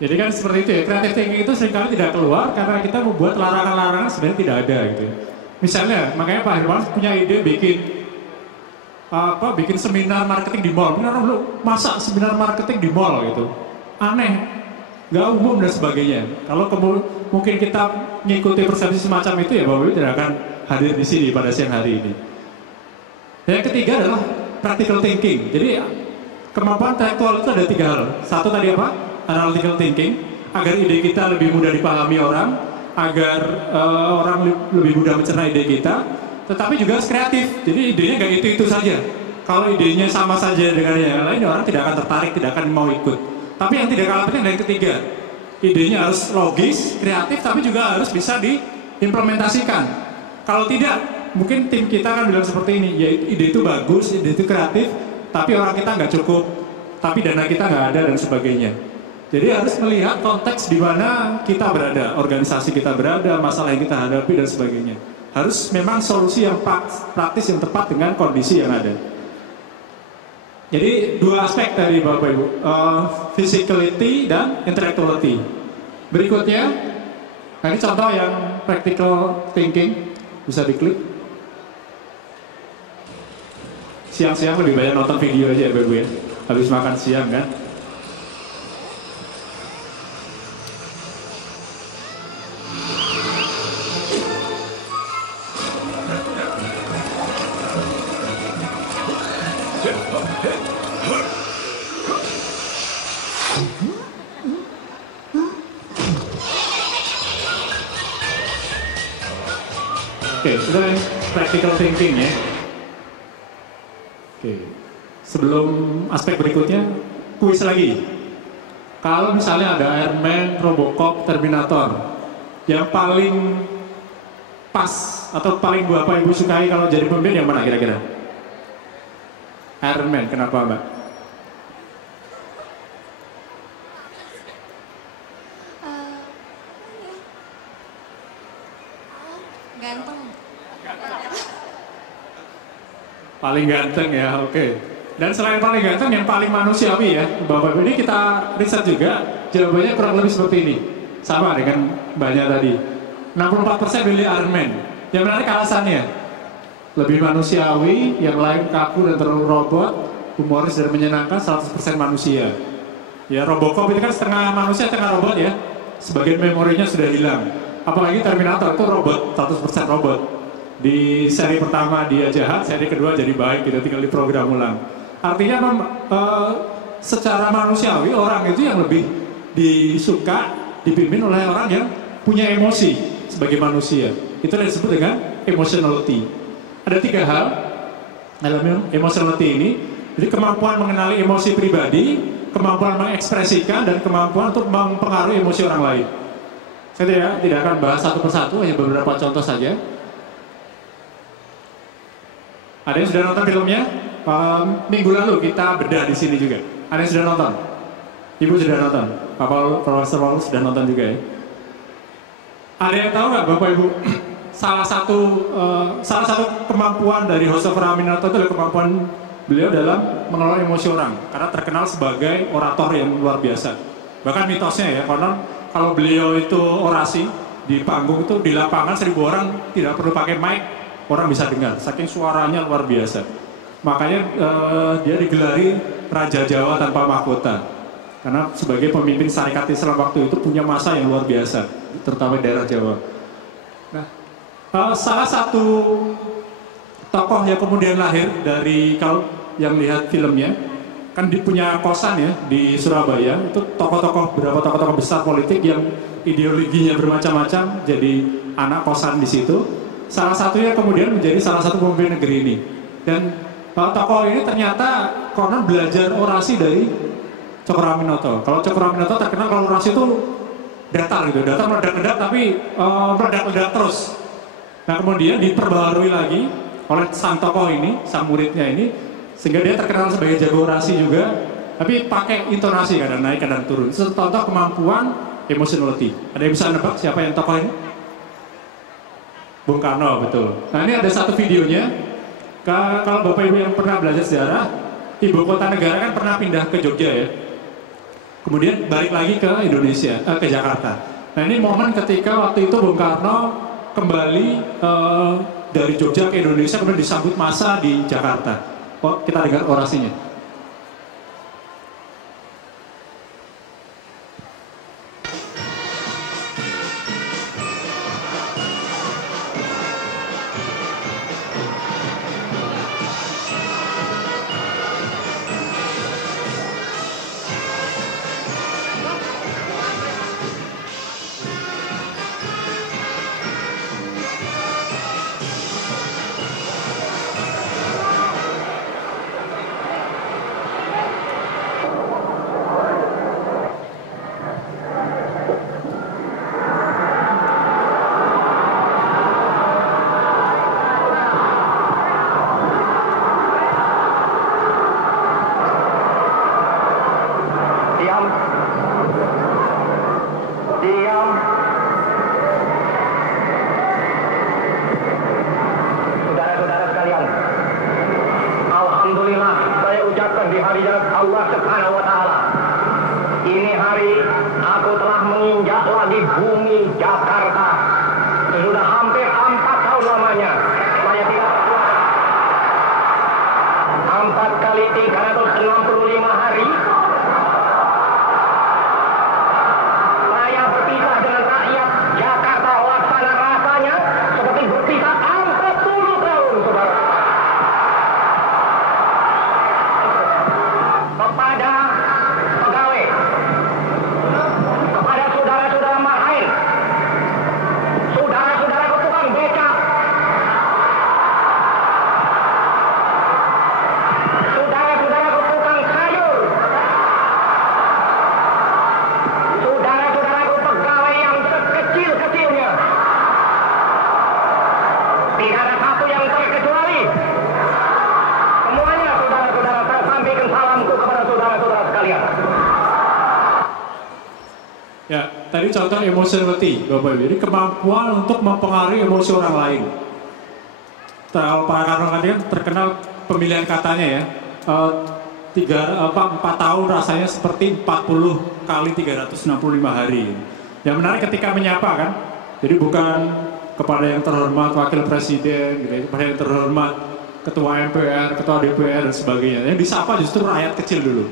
Jadi kan seperti itu ya, creative thinking itu seringkali tidak keluar karena kita membuat larangan-larangan sebenarnya tidak ada gitu. Misalnya, makanya Pak Herman punya ide bikin seminar marketing di mall. Benar lu masa seminar marketing di mall gitu? Aneh, nggak umum dan sebagainya. Kalau mungkin kita mengikuti persepsi semacam itu ya Bapak Ibu tidak akan hadir di sini pada siang hari ini. Dan yang ketiga adalah practical thinking. Jadi kemampuan intelektual itu ada tiga hal. Satu tadi apa? Analytical thinking, agar ide kita lebih mudah dipahami orang, agar orang lebih mudah mencerna ide kita, tetapi juga kreatif. Jadi idenya nggak itu saja. Kalau idenya sama saja dengan yang lain, orang tidak akan tertarik, tidak akan mau ikut. Tapi yang tidak kalah penting adalah yang ketiga, idenya harus logis, kreatif, tapi juga harus bisa diimplementasikan. Kalau tidak, mungkin tim kita akan bilang seperti ini, ya ide itu bagus, ide itu kreatif, tapi orang kita nggak cukup, tapi dana kita nggak ada dan sebagainya. Jadi harus melihat konteks di mana kita berada, organisasi kita berada, masalah yang kita hadapi dan sebagainya. Harus memang solusi yang praktis yang tepat dengan kondisi yang ada. Jadi dua aspek dari Bapak Ibu, physicality dan intellectuality. Berikutnya, ini contoh yang practical thinking, bisa diklik. Siang-siang lebih banyak nonton video aja ya Bapak Ibu ya, habis makan siang kan. Oke, itu practical thinking ya. Oke, sebelum aspek berikutnya, kuis lagi. Kalau misalnya ada Iron Man, Robocop, Terminator, yang paling pas atau paling Bapak Ibu sukai kalau jadi pemimpin yang mana kira-kira? Iron Man, kenapa Mbak? Paling ganteng ya, oke. Dan selain paling ganteng, yang paling manusiawi ya, Bapak Ibu, ini kita riset juga, jawabannya kurang lebih seperti ini. Sama dengan banyak tadi. 64% pilih Iron Man. Yang menarik alasannya, lebih manusiawi, yang lain kaku dan terlalu robot, humoris dan menyenangkan, 100% manusia. Ya, Robocop itu kan setengah manusia, setengah robot ya. Sebagian memorinya sudah hilang. Apalagi Terminator itu robot, 100% robot. Di seri pertama dia jahat, seri kedua jadi baik, gitu, tinggal diprogram ulang. Artinya secara manusiawi orang itu yang lebih disuka dipimpin oleh orang yang punya emosi sebagai manusia. Itu yang disebut dengan emotionality. Ada 3 hal dalam emotionality ini. Jadi kemampuan mengenali emosi pribadi, kemampuan mengekspresikan, dan kemampuan untuk mempengaruhi emosi orang lain. Saya tidak akan bahas satu persatu, hanya beberapa contoh saja. Ada yang sudah nonton filmnya? Minggu lalu kita bedah di sini juga. Ada yang sudah nonton? Ibu sudah nonton? Profesor Paulus sudah nonton juga ya? Ada yang tahu nggak Bapak Ibu? Salah satu kemampuan dari Christopher Aminato itu adalah kemampuan beliau dalam mengelola emosi orang. Karena terkenal sebagai orator yang luar biasa. Bahkan mitosnya ya, konon kalau beliau itu orasi di panggung itu di lapangan 1000 orang tidak perlu pakai mic, orang bisa dengar, saking suaranya luar biasa. Makanya dia digelari Raja Jawa tanpa mahkota. Karena sebagai pemimpin syarikat Islam waktu itu punya masa yang luar biasa, terutama di daerah Jawa. Nah, salah satu tokoh yang kemudian lahir dari, kalau yang lihat filmnya, kan punya kosan ya di Surabaya, itu beberapa tokoh-tokoh besar politik yang ideologinya bermacam-macam, jadi anak kosan di situ. Salah satunya kemudian menjadi salah satu pemimpin negeri ini. Dan tokoh ini ternyata konon belajar orasi dari Cokro Aminoto. Kalau Cokro Aminoto terkenal kalau orasi itu datar gitu, datar meledak-ledak tapi meledak-ledak terus. Nah kemudian diperbarui lagi oleh sang tokoh ini, sang muridnya ini, sehingga dia terkenal sebagai jago orasi juga, tapi pakai intonasi, kadang naik kadang turun. Itu contoh kemampuan emotionality. Ada yang bisa nebak siapa yang tokoh ini? Bung Karno, betul. Nah ini ada satu videonya. Kalau Bapak Ibu yang pernah belajar sejarah, ibu kota negara kan pernah pindah ke Jogja ya. Kemudian balik lagi ke Indonesia, ke Jakarta. Nah ini momen ketika waktu itu Bung Karno kembali dari Jogja ke Indonesia, kemudian disambut massa di Jakarta. Kok kita dengar orasinya? Tadi contoh emotionality, Bapak Ibu. Jadi kemampuan untuk mempengaruhi emosi orang lain. Kalau Pak Karno kan terkenal pemilihan katanya ya. 4 tahun rasanya seperti 40 kali 365 hari. Yang menarik ketika menyapa kan, jadi bukan kepada yang terhormat wakil presiden, gitu, kepada yang terhormat ketua MPR, ketua DPR dan sebagainya. Yang disapa justru rakyat kecil dulu.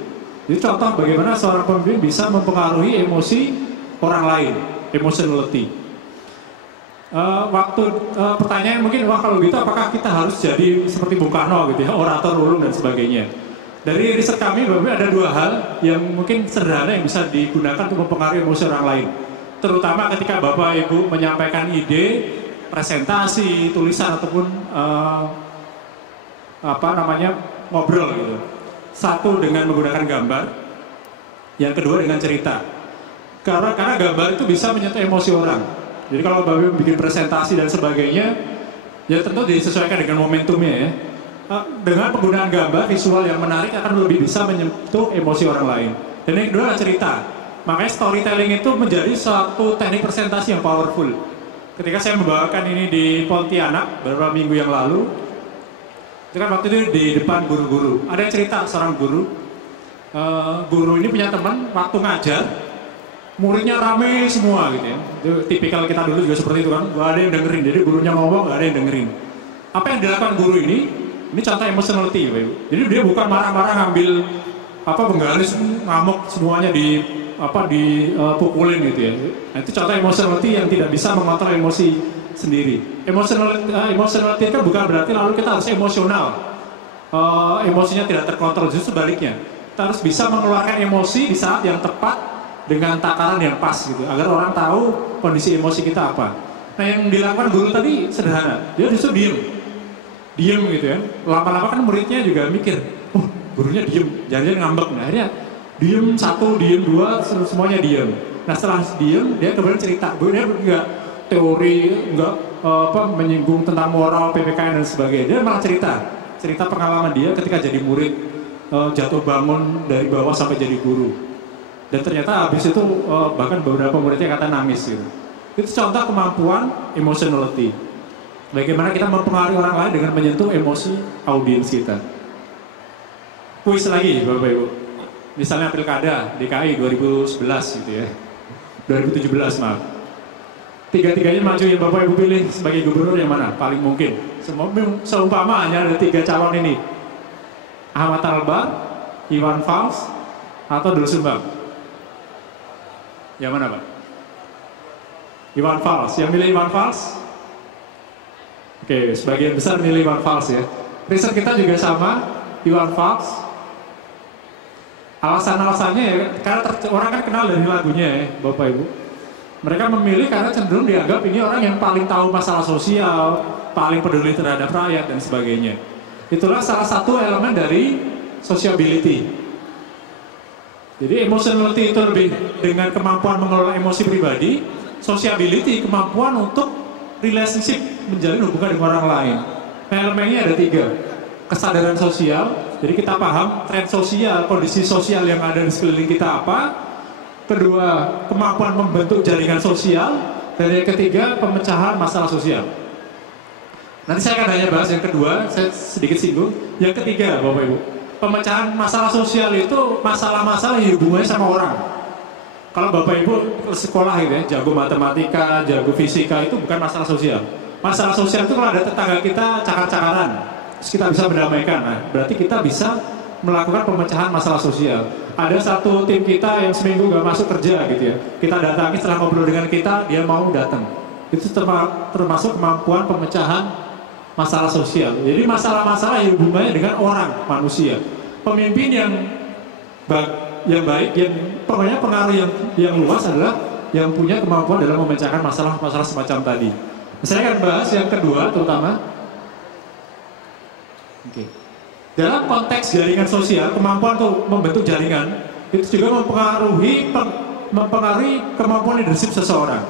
Jadi contoh bagaimana seorang pemimpin bisa mempengaruhi emosi orang lain, emotionality. Pertanyaan mungkin, wah kalau gitu apakah kita harus jadi seperti Bung Karno gitu ya, orator ulung dan sebagainya. Dari riset kami Bapak ada 2 hal yang mungkin sederhana yang bisa digunakan untuk mempengaruhi emosi orang lain. Terutama ketika Bapak Ibu menyampaikan ide, presentasi, tulisan ataupun ngobrol gitu. Satu dengan menggunakan gambar, yang kedua dengan cerita. Karena gambar itu bisa menyentuh emosi orang. Jadi kalau Bapak bikin presentasi dan sebagainya, ya tentu disesuaikan dengan momentumnya ya. Dengan penggunaan gambar visual yang menarik akan lebih bisa menyentuh emosi orang lain. Dan yang kedua adalah cerita. Makanya storytelling itu menjadi suatu teknik presentasi yang powerful. Ketika saya membawakan ini di Pontianak beberapa minggu yang lalu, itu kan waktu itu di depan guru-guru. Ada yang cerita seorang guru. Guru ini punya teman waktu ngajar, muridnya rame semua gitu ya. Itu tipikal kita dulu juga seperti itu kan. Gak ada yang dengerin. Jadi gurunya ngomong gak ada yang dengerin. Apa yang dilakukan guru ini contoh emotionality, Pak Ibu. Jadi dia bukan marah-marah ngambil penggaris ngamuk semuanya dipukulin gitu ya. Nah, itu contoh emotionality yang tidak bisa mengontrol emosi sendiri. Emotionality kan bukan berarti lalu kita harus emosional. Emosinya tidak terkontrol, justru sebaliknya. Kita harus bisa mengeluarkan emosi di saat yang tepat dengan takaran yang pas gitu, agar orang tahu kondisi emosi kita apa. Nah, yang dilakukan guru tadi sederhana. Dia justru diem gitu ya. Lama-lama kan muridnya juga mikir, oh gurunya diem, jangan-jangan ngambek. Nah, akhirnya diem 1, diem 2, semuanya diem. Nah setelah diem, dia kemudian cerita. Dia nggak teori, nggak menyinggung tentang moral, PPKN dan sebagainya. Dia malah cerita pengalaman dia ketika jadi murid, jatuh bangun dari bawah sampai jadi guru. Dan ternyata habis itu bahkan beberapa muridnya kata nangis gitu. Itu contoh kemampuan emotionality. Bagaimana kita mempengaruhi orang lain dengan menyentuh emosi audiens kita. Kuis lagi Bapak Ibu. Misalnya Pilkada DKI 2011 gitu ya. 2017 maaf. Tiga-tiganya maju yang Bapak Ibu pilih sebagai gubernur yang mana? Paling mungkin. Seumpama hanya ada 3 calon ini. Ahmad Albar, Iwan Fals, atau Doel Sumbang. Yang mana Pak? Iwan Fals. Yang milih Iwan Fals? Oke, sebagian besar milih Iwan Fals ya. Riset kita juga sama, Iwan Fals. Alasan-alasannya ya, karena orang kan kenal dari lagunya ya, Bapak Ibu. Mereka memilih karena cenderung dianggap ini orang yang paling tahu masalah sosial, paling peduli terhadap rakyat dan sebagainya. Itulah salah satu elemen dari sociability. Jadi emotionality itu lebih dengan kemampuan mengelola emosi pribadi, sociability kemampuan untuk relationship, menjalin hubungan dengan orang lain. Elemennya ada 3. Kesadaran sosial, jadi kita paham tren sosial, kondisi sosial yang ada di sekeliling kita apa. Kedua, kemampuan membentuk jaringan sosial. Dan yang ketiga, pemecahan masalah sosial. Nanti saya akan hanya bahas yang kedua, saya sedikit singgung. Yang ketiga, Bapak Ibu, pemecahan masalah sosial itu masalah-masalah yang hubungannya sama orang. Kalau Bapak Ibu sekolah gitu ya, jago matematika, jago fisika, itu bukan masalah sosial. Masalah sosial itu kalau ada tetangga kita cakar-cakaran, terus kita bisa mendamaikan. Nah, berarti kita bisa melakukan pemecahan masalah sosial. Ada satu tim kita yang seminggu gak masuk kerja gitu ya. Kita datangi setelah ngobrol dengan kita, dia mau datang. Itu termasuk kemampuan pemecahan masalah sosial. Jadi masalah-masalah yang hubungannya dengan orang, manusia. Pemimpin yang baik, yang pokoknya pengaruh yang luas adalah yang punya kemampuan dalam memecahkan masalah-masalah semacam tadi. Saya akan bahas yang kedua terutama. Oke. Dalam konteks jaringan sosial, kemampuan untuk membentuk jaringan itu juga mempengaruhi kemampuan leadership seseorang.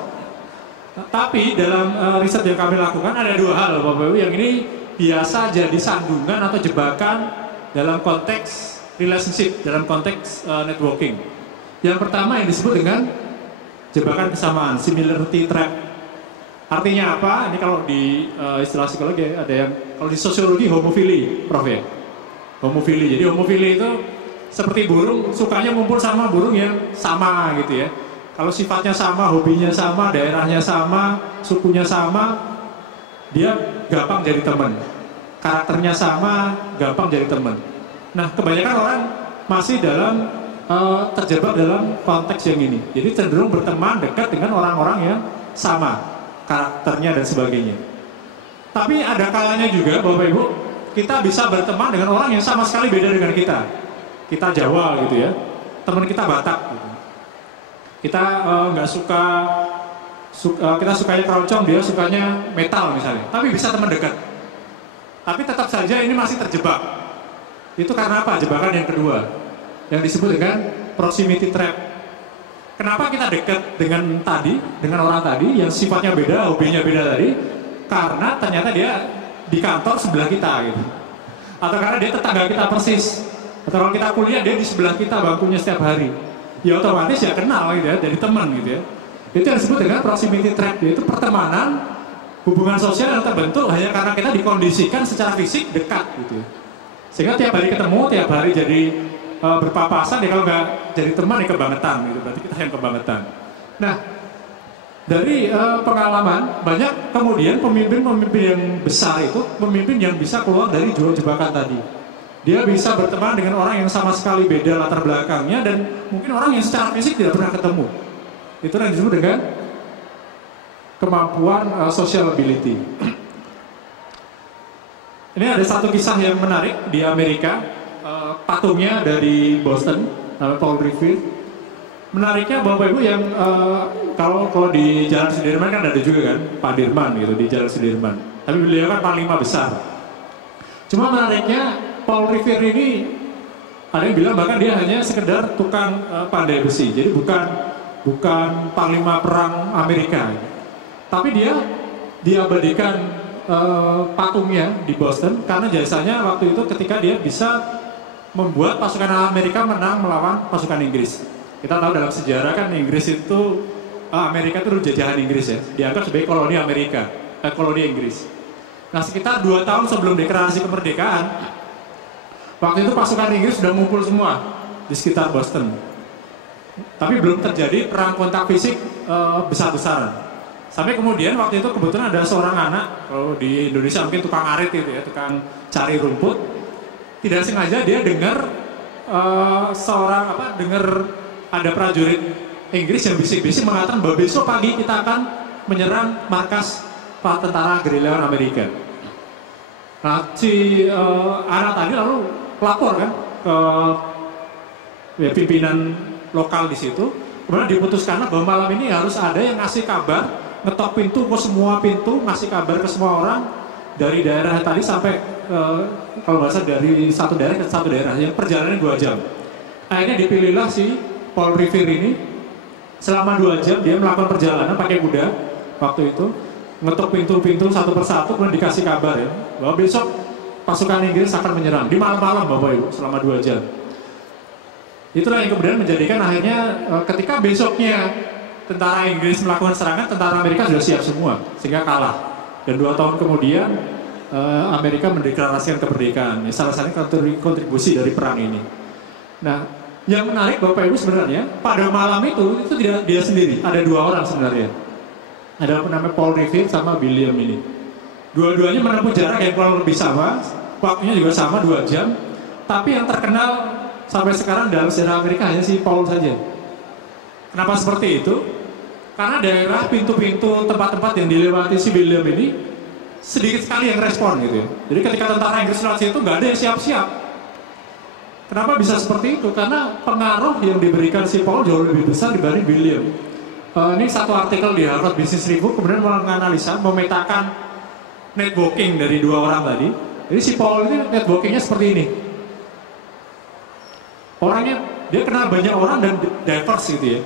Tapi dalam riset yang kami lakukan ada 2 hal Bapak Ibu yang ini biasa jadi sandungan atau jebakan dalam konteks relationship, dalam konteks networking. Yang pertama yang disebut dengan jebakan kesamaan, similarity trap. Artinya apa? Ini kalau di istilah psikologi ada yang, kalau di sosiologi homofili, Prof ya. Homofili. Jadi homofili itu seperti burung, sukanya ngumpul sama burung yang sama gitu ya. Kalau sifatnya sama, hobinya sama, daerahnya sama, sukunya sama, dia gampang jadi teman. Karakternya sama, gampang jadi teman. Nah, kebanyakan orang masih terjebak dalam konteks yang ini. Jadi cenderung berteman dekat dengan orang-orang yang sama karakternya dan sebagainya. Tapi ada kalanya juga Bapak Ibu, kita bisa berteman dengan orang yang sama sekali beda dengan kita. Kita Jawa gitu ya, teman kita Batak gitu. Kita nggak kita sukanya keroncong, dia sukanya metal misalnya. Tapi bisa teman dekat. Tapi tetap saja ini masih terjebak. Itu karena apa? Jebakan yang kedua, yang disebut dengan proximity trap. Kenapa kita dekat dengan orang tadi yang sifatnya beda, hobinya beda tadi? Karena ternyata dia di kantor sebelah kita gitu. Atau karena dia tetangga kita persis. Atau kalau kita kuliah dia di sebelah kita bangkunya setiap hari. Ya otomatis ya kenal gitu ya, jadi teman gitu ya. Itu yang disebut dengan proximity trap, yaitu pertemanan, hubungan sosial yang terbentuk hanya karena kita dikondisikan secara fisik dekat gitu. Sehingga tiap hari ketemu, tiap hari jadi berpapasan, ya kalau nggak jadi teman ya kebangetan gitu, berarti kita yang kebangetan. Nah, dari pengalaman banyak kemudian pemimpin-pemimpin yang besar itu pemimpin yang bisa keluar dari jebakan tadi. Dia bisa berteman dengan orang yang sama sekali beda latar belakangnya dan mungkin orang yang secara fisik tidak pernah ketemu. Itu yang disebut dengan kemampuan social ability. Ini ada satu kisah yang menarik di Amerika, patungnya dari Boston, namanya Paul Revere. Menariknya Bapak Ibu yang kalau di Jalan Sudirman kan ada juga kan Pak Dirman gitu di Jalan Sudirman. Tapi beliau kan panglima besar. Cuma menariknya Paul Revere ini ada yang bilang bahkan dia hanya sekedar tukang pandai besi. Jadi bukan panglima perang Amerika. Tapi dia diabadikan patungnya di Boston karena jasanya waktu itu ketika dia bisa membuat pasukan Amerika menang melawan pasukan Inggris. Kita tahu dalam sejarah kan Inggris itu Amerika itu jajahan Inggris ya, dianggap sebagai koloni Amerika, koloni Inggris. Nah sekitar 2 tahun sebelum deklarasi kemerdekaan, waktu itu pasukan Inggris sudah ngumpul semua di sekitar Boston. Tapi belum terjadi perang kontak fisik besar-besaran. Sampai kemudian waktu itu kebetulan ada seorang anak, kalau di Indonesia mungkin tukang arit gitu ya, tukang cari rumput. Tidak sengaja dia dengar dengar ada prajurit Inggris yang bisik-bisik mengatakan bahwa besok pagi kita akan menyerang markas tentara gerilya Amerika. Nah, si anak tadi lalu lapor kan ke pimpinan lokal di situ. Kemudian diputuskan bahwa malam ini harus ada yang ngasih kabar, ngetok pintu ke semua pintu, ngasih kabar ke semua orang dari daerah tadi sampai kalau nggak salah dari satu daerah ke satu daerah yang perjalanannya 2 jam. Akhirnya dipilihlah si Paul Revere ini. Selama 2 jam dia melakukan perjalanan pakai kuda waktu itu, ngetok pintu-pintu satu persatu, kemudian dikasih kabar ya bahwa besok pasukan Inggris akan menyerang di malam-malam Bapak Ibu selama 2 jam. Itulah yang kemudian menjadikan akhirnya ketika besoknya tentara Inggris melakukan serangan, tentara Amerika sudah siap semua sehingga kalah. Dan 2 tahun kemudian Amerika mendeklarasikan kemerdekaan. Ya, salah satu kontribusi dari perang ini. Nah, yang menarik Bapak Ibu sebenarnya pada malam itu tidak dia sendiri, ada 2 orang sebenarnya. Ada namanya Paul Revere sama William ini. Dua-duanya menempuh jarak yang kurang lebih sama, waktunya juga sama 2 jam. Tapi yang terkenal sampai sekarang dalam sejarah Amerika hanya si Paul saja. Kenapa seperti itu? Karena daerah pintu-pintu tempat-tempat yang dilewati si William ini sedikit sekali yang respon gitu ya. Jadi ketika tentara Inggris lewat situ nggak ada yang siap-siap. Kenapa bisa seperti itu? Karena pengaruh yang diberikan si Paul jauh lebih besar dibanding William. Ini satu artikel di Harvard Business Review kemudian menganalisa, memetakan networking dari 2 orang tadi. Jadi si Paul ini networkingnya seperti ini. Orangnya dia kenal banyak orang dan diverse gitu ya.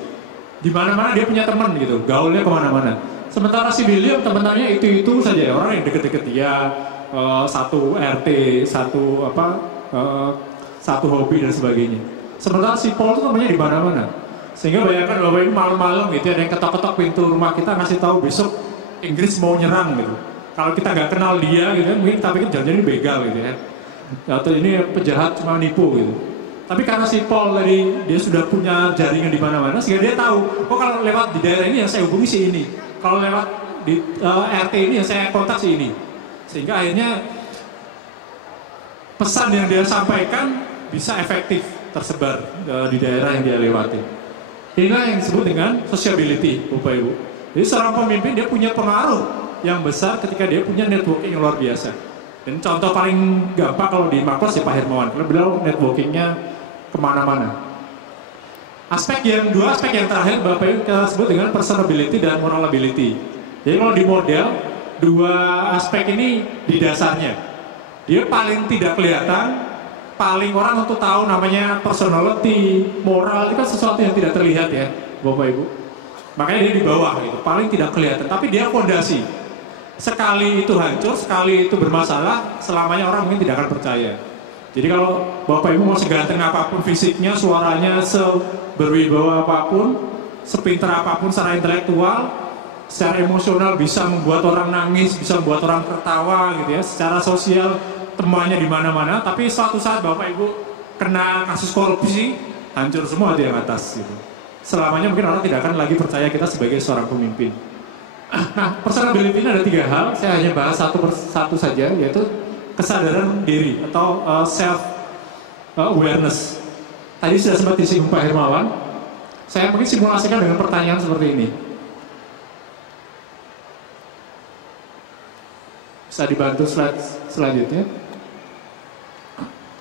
Di mana-mana dia punya teman gitu, gaulnya kemana-mana. Sementara si William teman-temannya itu saja, orang yang deket-deket dia, satu RT, satu hobi dan sebagainya. Sementara si Paul itu namanya di mana-mana. Sehingga bayangkan Bapak Ibu malam-malam gitu ada yang ketok-ketok pintu rumah kita ngasih tahu besok Inggris mau nyerang gitu. Kalau kita nggak kenal dia gitu kan, mungkin kita pikir jangan-jangan ini begal gitu ya. atau ini penjahat cuma nipu gitu. Tapi karena si Paul tadi dia sudah punya jaringan di mana-mana, sehingga dia tahu, oh kalau lewat di daerah ini yang saya hubungi si ini, kalau lewat di RT ini yang saya kontak si ini. Sehingga akhirnya pesan yang dia sampaikan bisa efektif tersebar di daerah yang dia lewati. Inilah yang disebut dengan sociability, Bapak Ibu. Jadi seorang pemimpin dia punya pengaruh yang besar ketika dia punya networking yang luar biasa. Dan contoh paling gampang kalau di Makros ya Pak Hermawan, karena beliau networkingnya kemana-mana. Dua aspek yang terakhir Bapak Ibu kita sebut dengan personability dan moralability. Jadi kalau di model, dua aspek ini di dasarnya. Dia paling tidak kelihatan, paling orang untuk tahu namanya personality, moral, itu kan sesuatu yang tidak terlihat ya Bapak Ibu. Makanya dia di bawah gitu, paling tidak kelihatan, tapi dia fondasi. Sekali itu hancur, sekali itu bermasalah, selamanya orang mungkin tidak akan percaya. Jadi kalau Bapak Ibu mau seganteng apapun fisiknya, suaranya seberwibawa apapun, sepintar apapun secara intelektual, secara emosional bisa membuat orang nangis, bisa membuat orang tertawa gitu ya, secara sosial temannya di mana-mana, tapi suatu saat Bapak Ibu kena kasus korupsi, hancur semua di atas gitu. Selamanya mungkin orang tidak akan lagi percaya kita sebagai seorang pemimpin. Nah, personality ini ada 3 hal, saya hanya bahas satu saja, yaitu kesadaran diri atau self awareness. Tadi sudah sempat disinggung Pak Hermawan. Saya mungkin simulasikan dengan pertanyaan seperti ini. Bisa dibantu slide selanjutnya.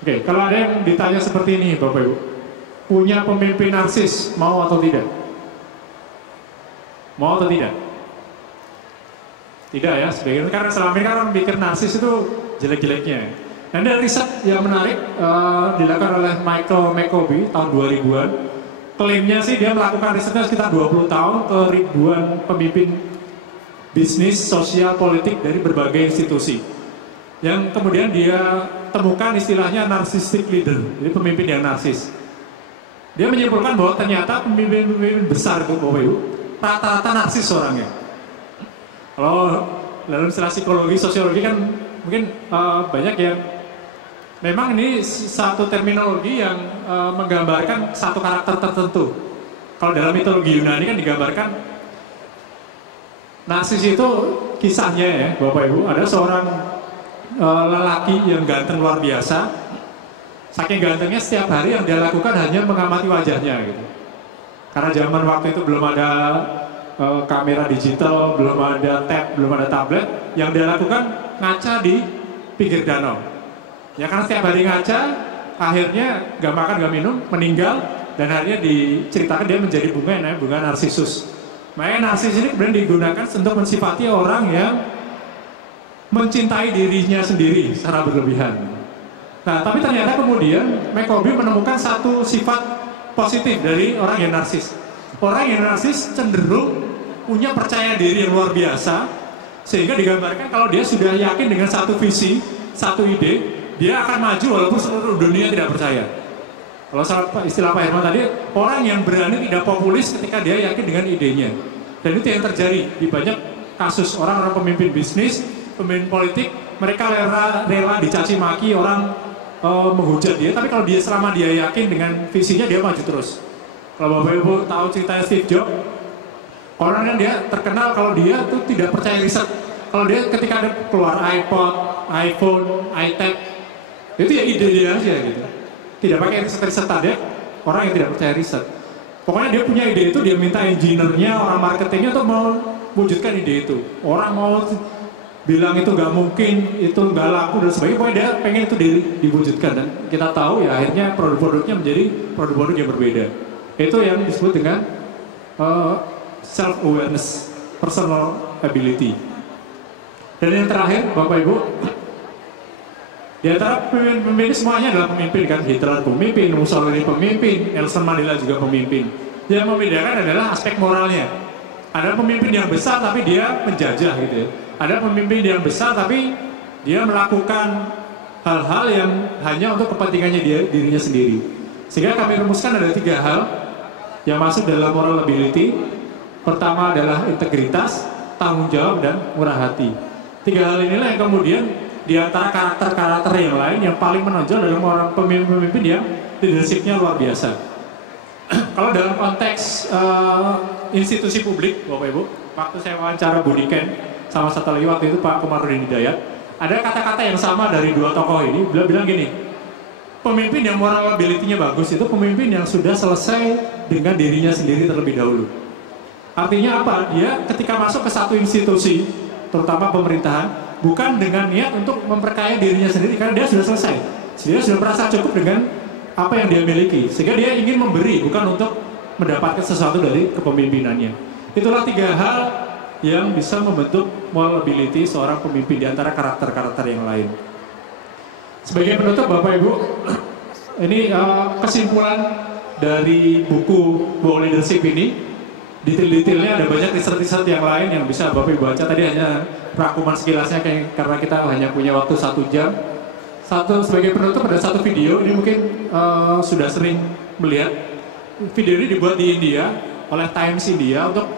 Oke, kalau ada yang ditanya seperti ini Bapak Ibu, punya pemimpin narsis, mau atau tidak? Mau atau tidak? Tidak ya, sebagian karena selama ini kan orang pikir narsis itu jelek-jeleknya. Dan ada riset yang menarik dilakukan oleh Michael McCoby tahun 2000-an. Klaimnya sih dia melakukan risetnya sekitar 20 tahun ke ribuan pemimpin bisnis, sosial, politik dari berbagai institusi. Yang kemudian dia temukan istilahnya narcissistic leader, jadi pemimpin yang narsis. Dia menyimpulkan bahwa ternyata pemimpin besar itu Bapak Ibu, rata-rata narsis orangnya. Kalau dalam istilah psikologi, sosiologi kan mungkin banyak yang memang ini satu terminologi yang menggambarkan satu karakter tertentu. Kalau dalam mitologi Yunani kan digambarkan narsis itu kisahnya ya Bapak Ibu, ada seorang lelaki yang ganteng luar biasa. Saking gantengnya setiap hari yang dia lakukan hanya mengamati wajahnya gitu. Karena zaman waktu itu belum ada kamera digital, belum ada tab, belum ada tablet. Yang dia lakukan ngaca di pinggir danau. Ya karena setiap hari ngaca, akhirnya gak makan gak minum, meninggal. Dan akhirnya diceritakan dia menjadi bunga yang namanya bunga narsisus. Makanya narsis ini kemudian digunakan untuk mensifati orang yang mencintai dirinya sendiri secara berlebihan. Nah, tapi ternyata kemudian McCoby menemukan satu sifat positif dari orang yang narsis. Orang yang narsis cenderung punya percaya diri yang luar biasa, sehingga digambarkan kalau dia sudah yakin dengan satu visi, satu ide, dia akan maju walaupun seluruh dunia tidak percaya. Kalau istilah Pak Herman tadi, orang yang berani tidak populis ketika dia yakin dengan idenya. Dan itu yang terjadi di banyak kasus orang-orang pemimpin bisnis, pemimpin politik, mereka rela dicaci maki, orang menghujat dia, tapi kalau dia selama dia yakin dengan visinya, dia maju terus. Kalau Bapak Ibu tahu ceritanya Steve Jobs, orang kan dia terkenal kalau dia tuh tidak percaya riset. Kalau dia ketika ada keluar iPod, iPhone, iTab, itu ya ide dia aja gitu. Tidak pakai riset-risetan, dia orang yang tidak percaya riset. Pokoknya dia punya ide itu, dia minta engineer-nya, orang marketingnya untuk mewujudkan ide itu. Orang mau bilang itu nggak mungkin, itu nggak laku dan sebagainya, pokoknya dia pengen itu diwujudkan. Dan kita tahu ya akhirnya produk-produknya menjadi produk-produk yang berbeda. Itu yang disebut dengan self-awareness, personal ability. Dan yang terakhir Bapak Ibu, di antara pemimpin ini semuanya adalah pemimpin kan, Hitler pemimpin, Mussolini pemimpin, Nelson Mandela juga pemimpin. Yang membedakan adalah aspek moralnya. Ada pemimpin yang besar tapi dia menjajah gitu ya. Ada pemimpin yang besar tapi dia melakukan hal-hal yang hanya untuk kepentingannya dirinya sendiri. Sehingga kami rumuskan ada 3 hal yang masuk dalam moral ability. Pertama adalah integritas, tanggung jawab, dan murah hati. 3 hal inilah yang kemudian di antara karakter-karakter yang lain yang paling menonjol adalah orang pemimpin-pemimpin yang leadership-nya luar biasa. Kalau dalam konteks institusi publik, Bapak Ibu, waktu saya wawancara Budi Ken sama satu lagi waktu itu Pak Komarudin Hidayat, ada kata-kata yang sama dari dua tokoh ini. Beliau bilang gini, pemimpin yang moral ability-nya bagus itu pemimpin yang sudah selesai dengan dirinya sendiri terlebih dahulu. Artinya apa? Dia ketika masuk ke satu institusi, terutama pemerintahan, bukan dengan niat untuk memperkaya dirinya sendiri, karena dia sudah selesai. Dia sudah merasa cukup dengan apa yang dia miliki, sehingga dia ingin memberi, bukan untuk mendapatkan sesuatu dari kepemimpinannya. Itulah 3 hal yang bisa membentuk moral ability seorang pemimpin di antara karakter-karakter yang lain. Sebagai penutup, Bapak Ibu, ini kesimpulan dari buku Wow Leadership ini. Detail-detailnya ada banyak riset-riset yang lain yang bisa Bapak Ibu baca. Tadi hanya rangkuman sekilasnya karena kita hanya punya waktu 1 jam. Sebagai penutup ada satu video, ini mungkin sudah sering melihat. Video ini dibuat di India oleh Times India untuk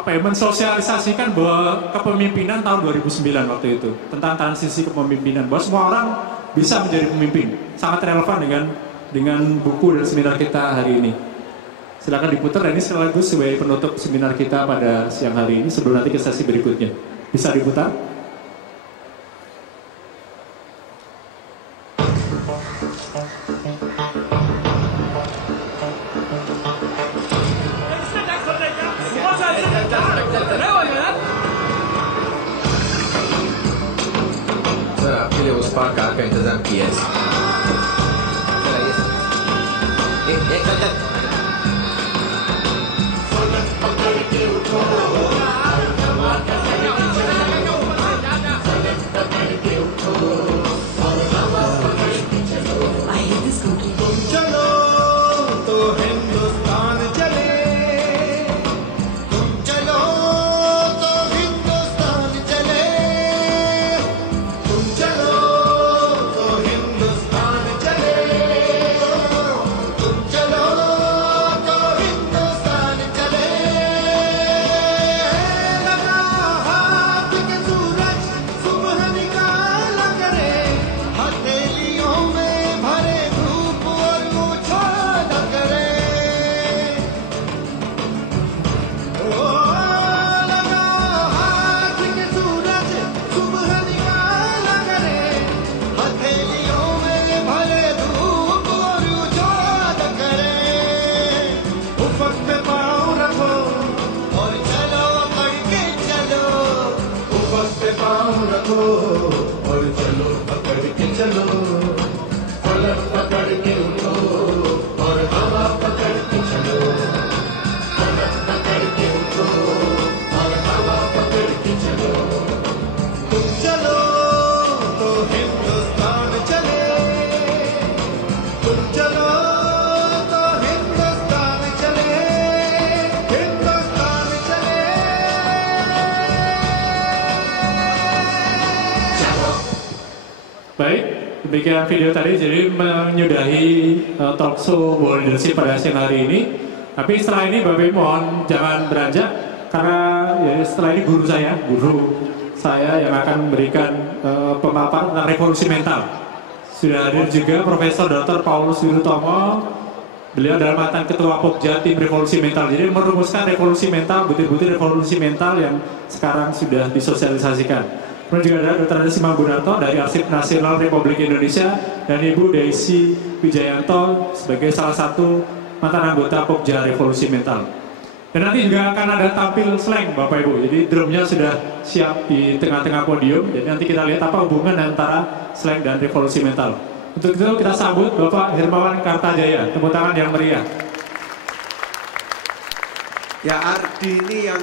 mensosialisasikan bahwa kepemimpinan tahun 2009 waktu itu, tentang transisi kepemimpinan, bahwa semua orang bisa menjadi pemimpin. Sangat relevan dengan buku dan seminar kita hari ini. Silakan diputar, ini sekaligus sebagai penutup seminar kita pada siang hari ini sebelum nanti ke sesi berikutnya. Bisa diputar? Sir आपके लिए उस पार कार का इंतजाम किया है। एक और चलो पकड़ के चलो, पलक पकड़ के उठो और हवा पकड़ के चलो, पलक पकड़ के उठो और हवा पकड़ के चलो। तुम चलो तो हिंदुस्तान चले, तुम चलो तो हिंदुस्तान चले, हिंदुस्तान चले। Baik, demikian video tadi, jadi menyudahi talk show Wow Leadership pada siang hari ini. Tapi setelah ini Bapak Ibu mohon jangan beranjak, karena ya, setelah ini guru saya yang akan memberikan pemaparan tentang revolusi mental. Sudah hadir juga Profesor Dr. Paulus Wirutomo, beliau adalah mantan Ketua Pokja Tim Revolusi Mental. Jadi merumuskan revolusi mental, butir-butir revolusi mental yang sekarang sudah disosialisasikan. Kemudian juga ada Dr. Ade Simamgunarto dari Arsip Nasional Republik Indonesia dan Ibu Daisy Wijayanto sebagai salah satu mantan anggota Pokja Revolusi Mental. Dan nanti juga akan ada tampil slang Bapak Ibu. Jadi drumnya sudah siap di tengah-tengah podium. Jadi nanti kita lihat apa hubungan antara slang dan revolusi mental. Untuk itu kita sambut Bapak Hermawan Kartajaya. Tepuk tangan yang meriah. Ya Ardi ini yang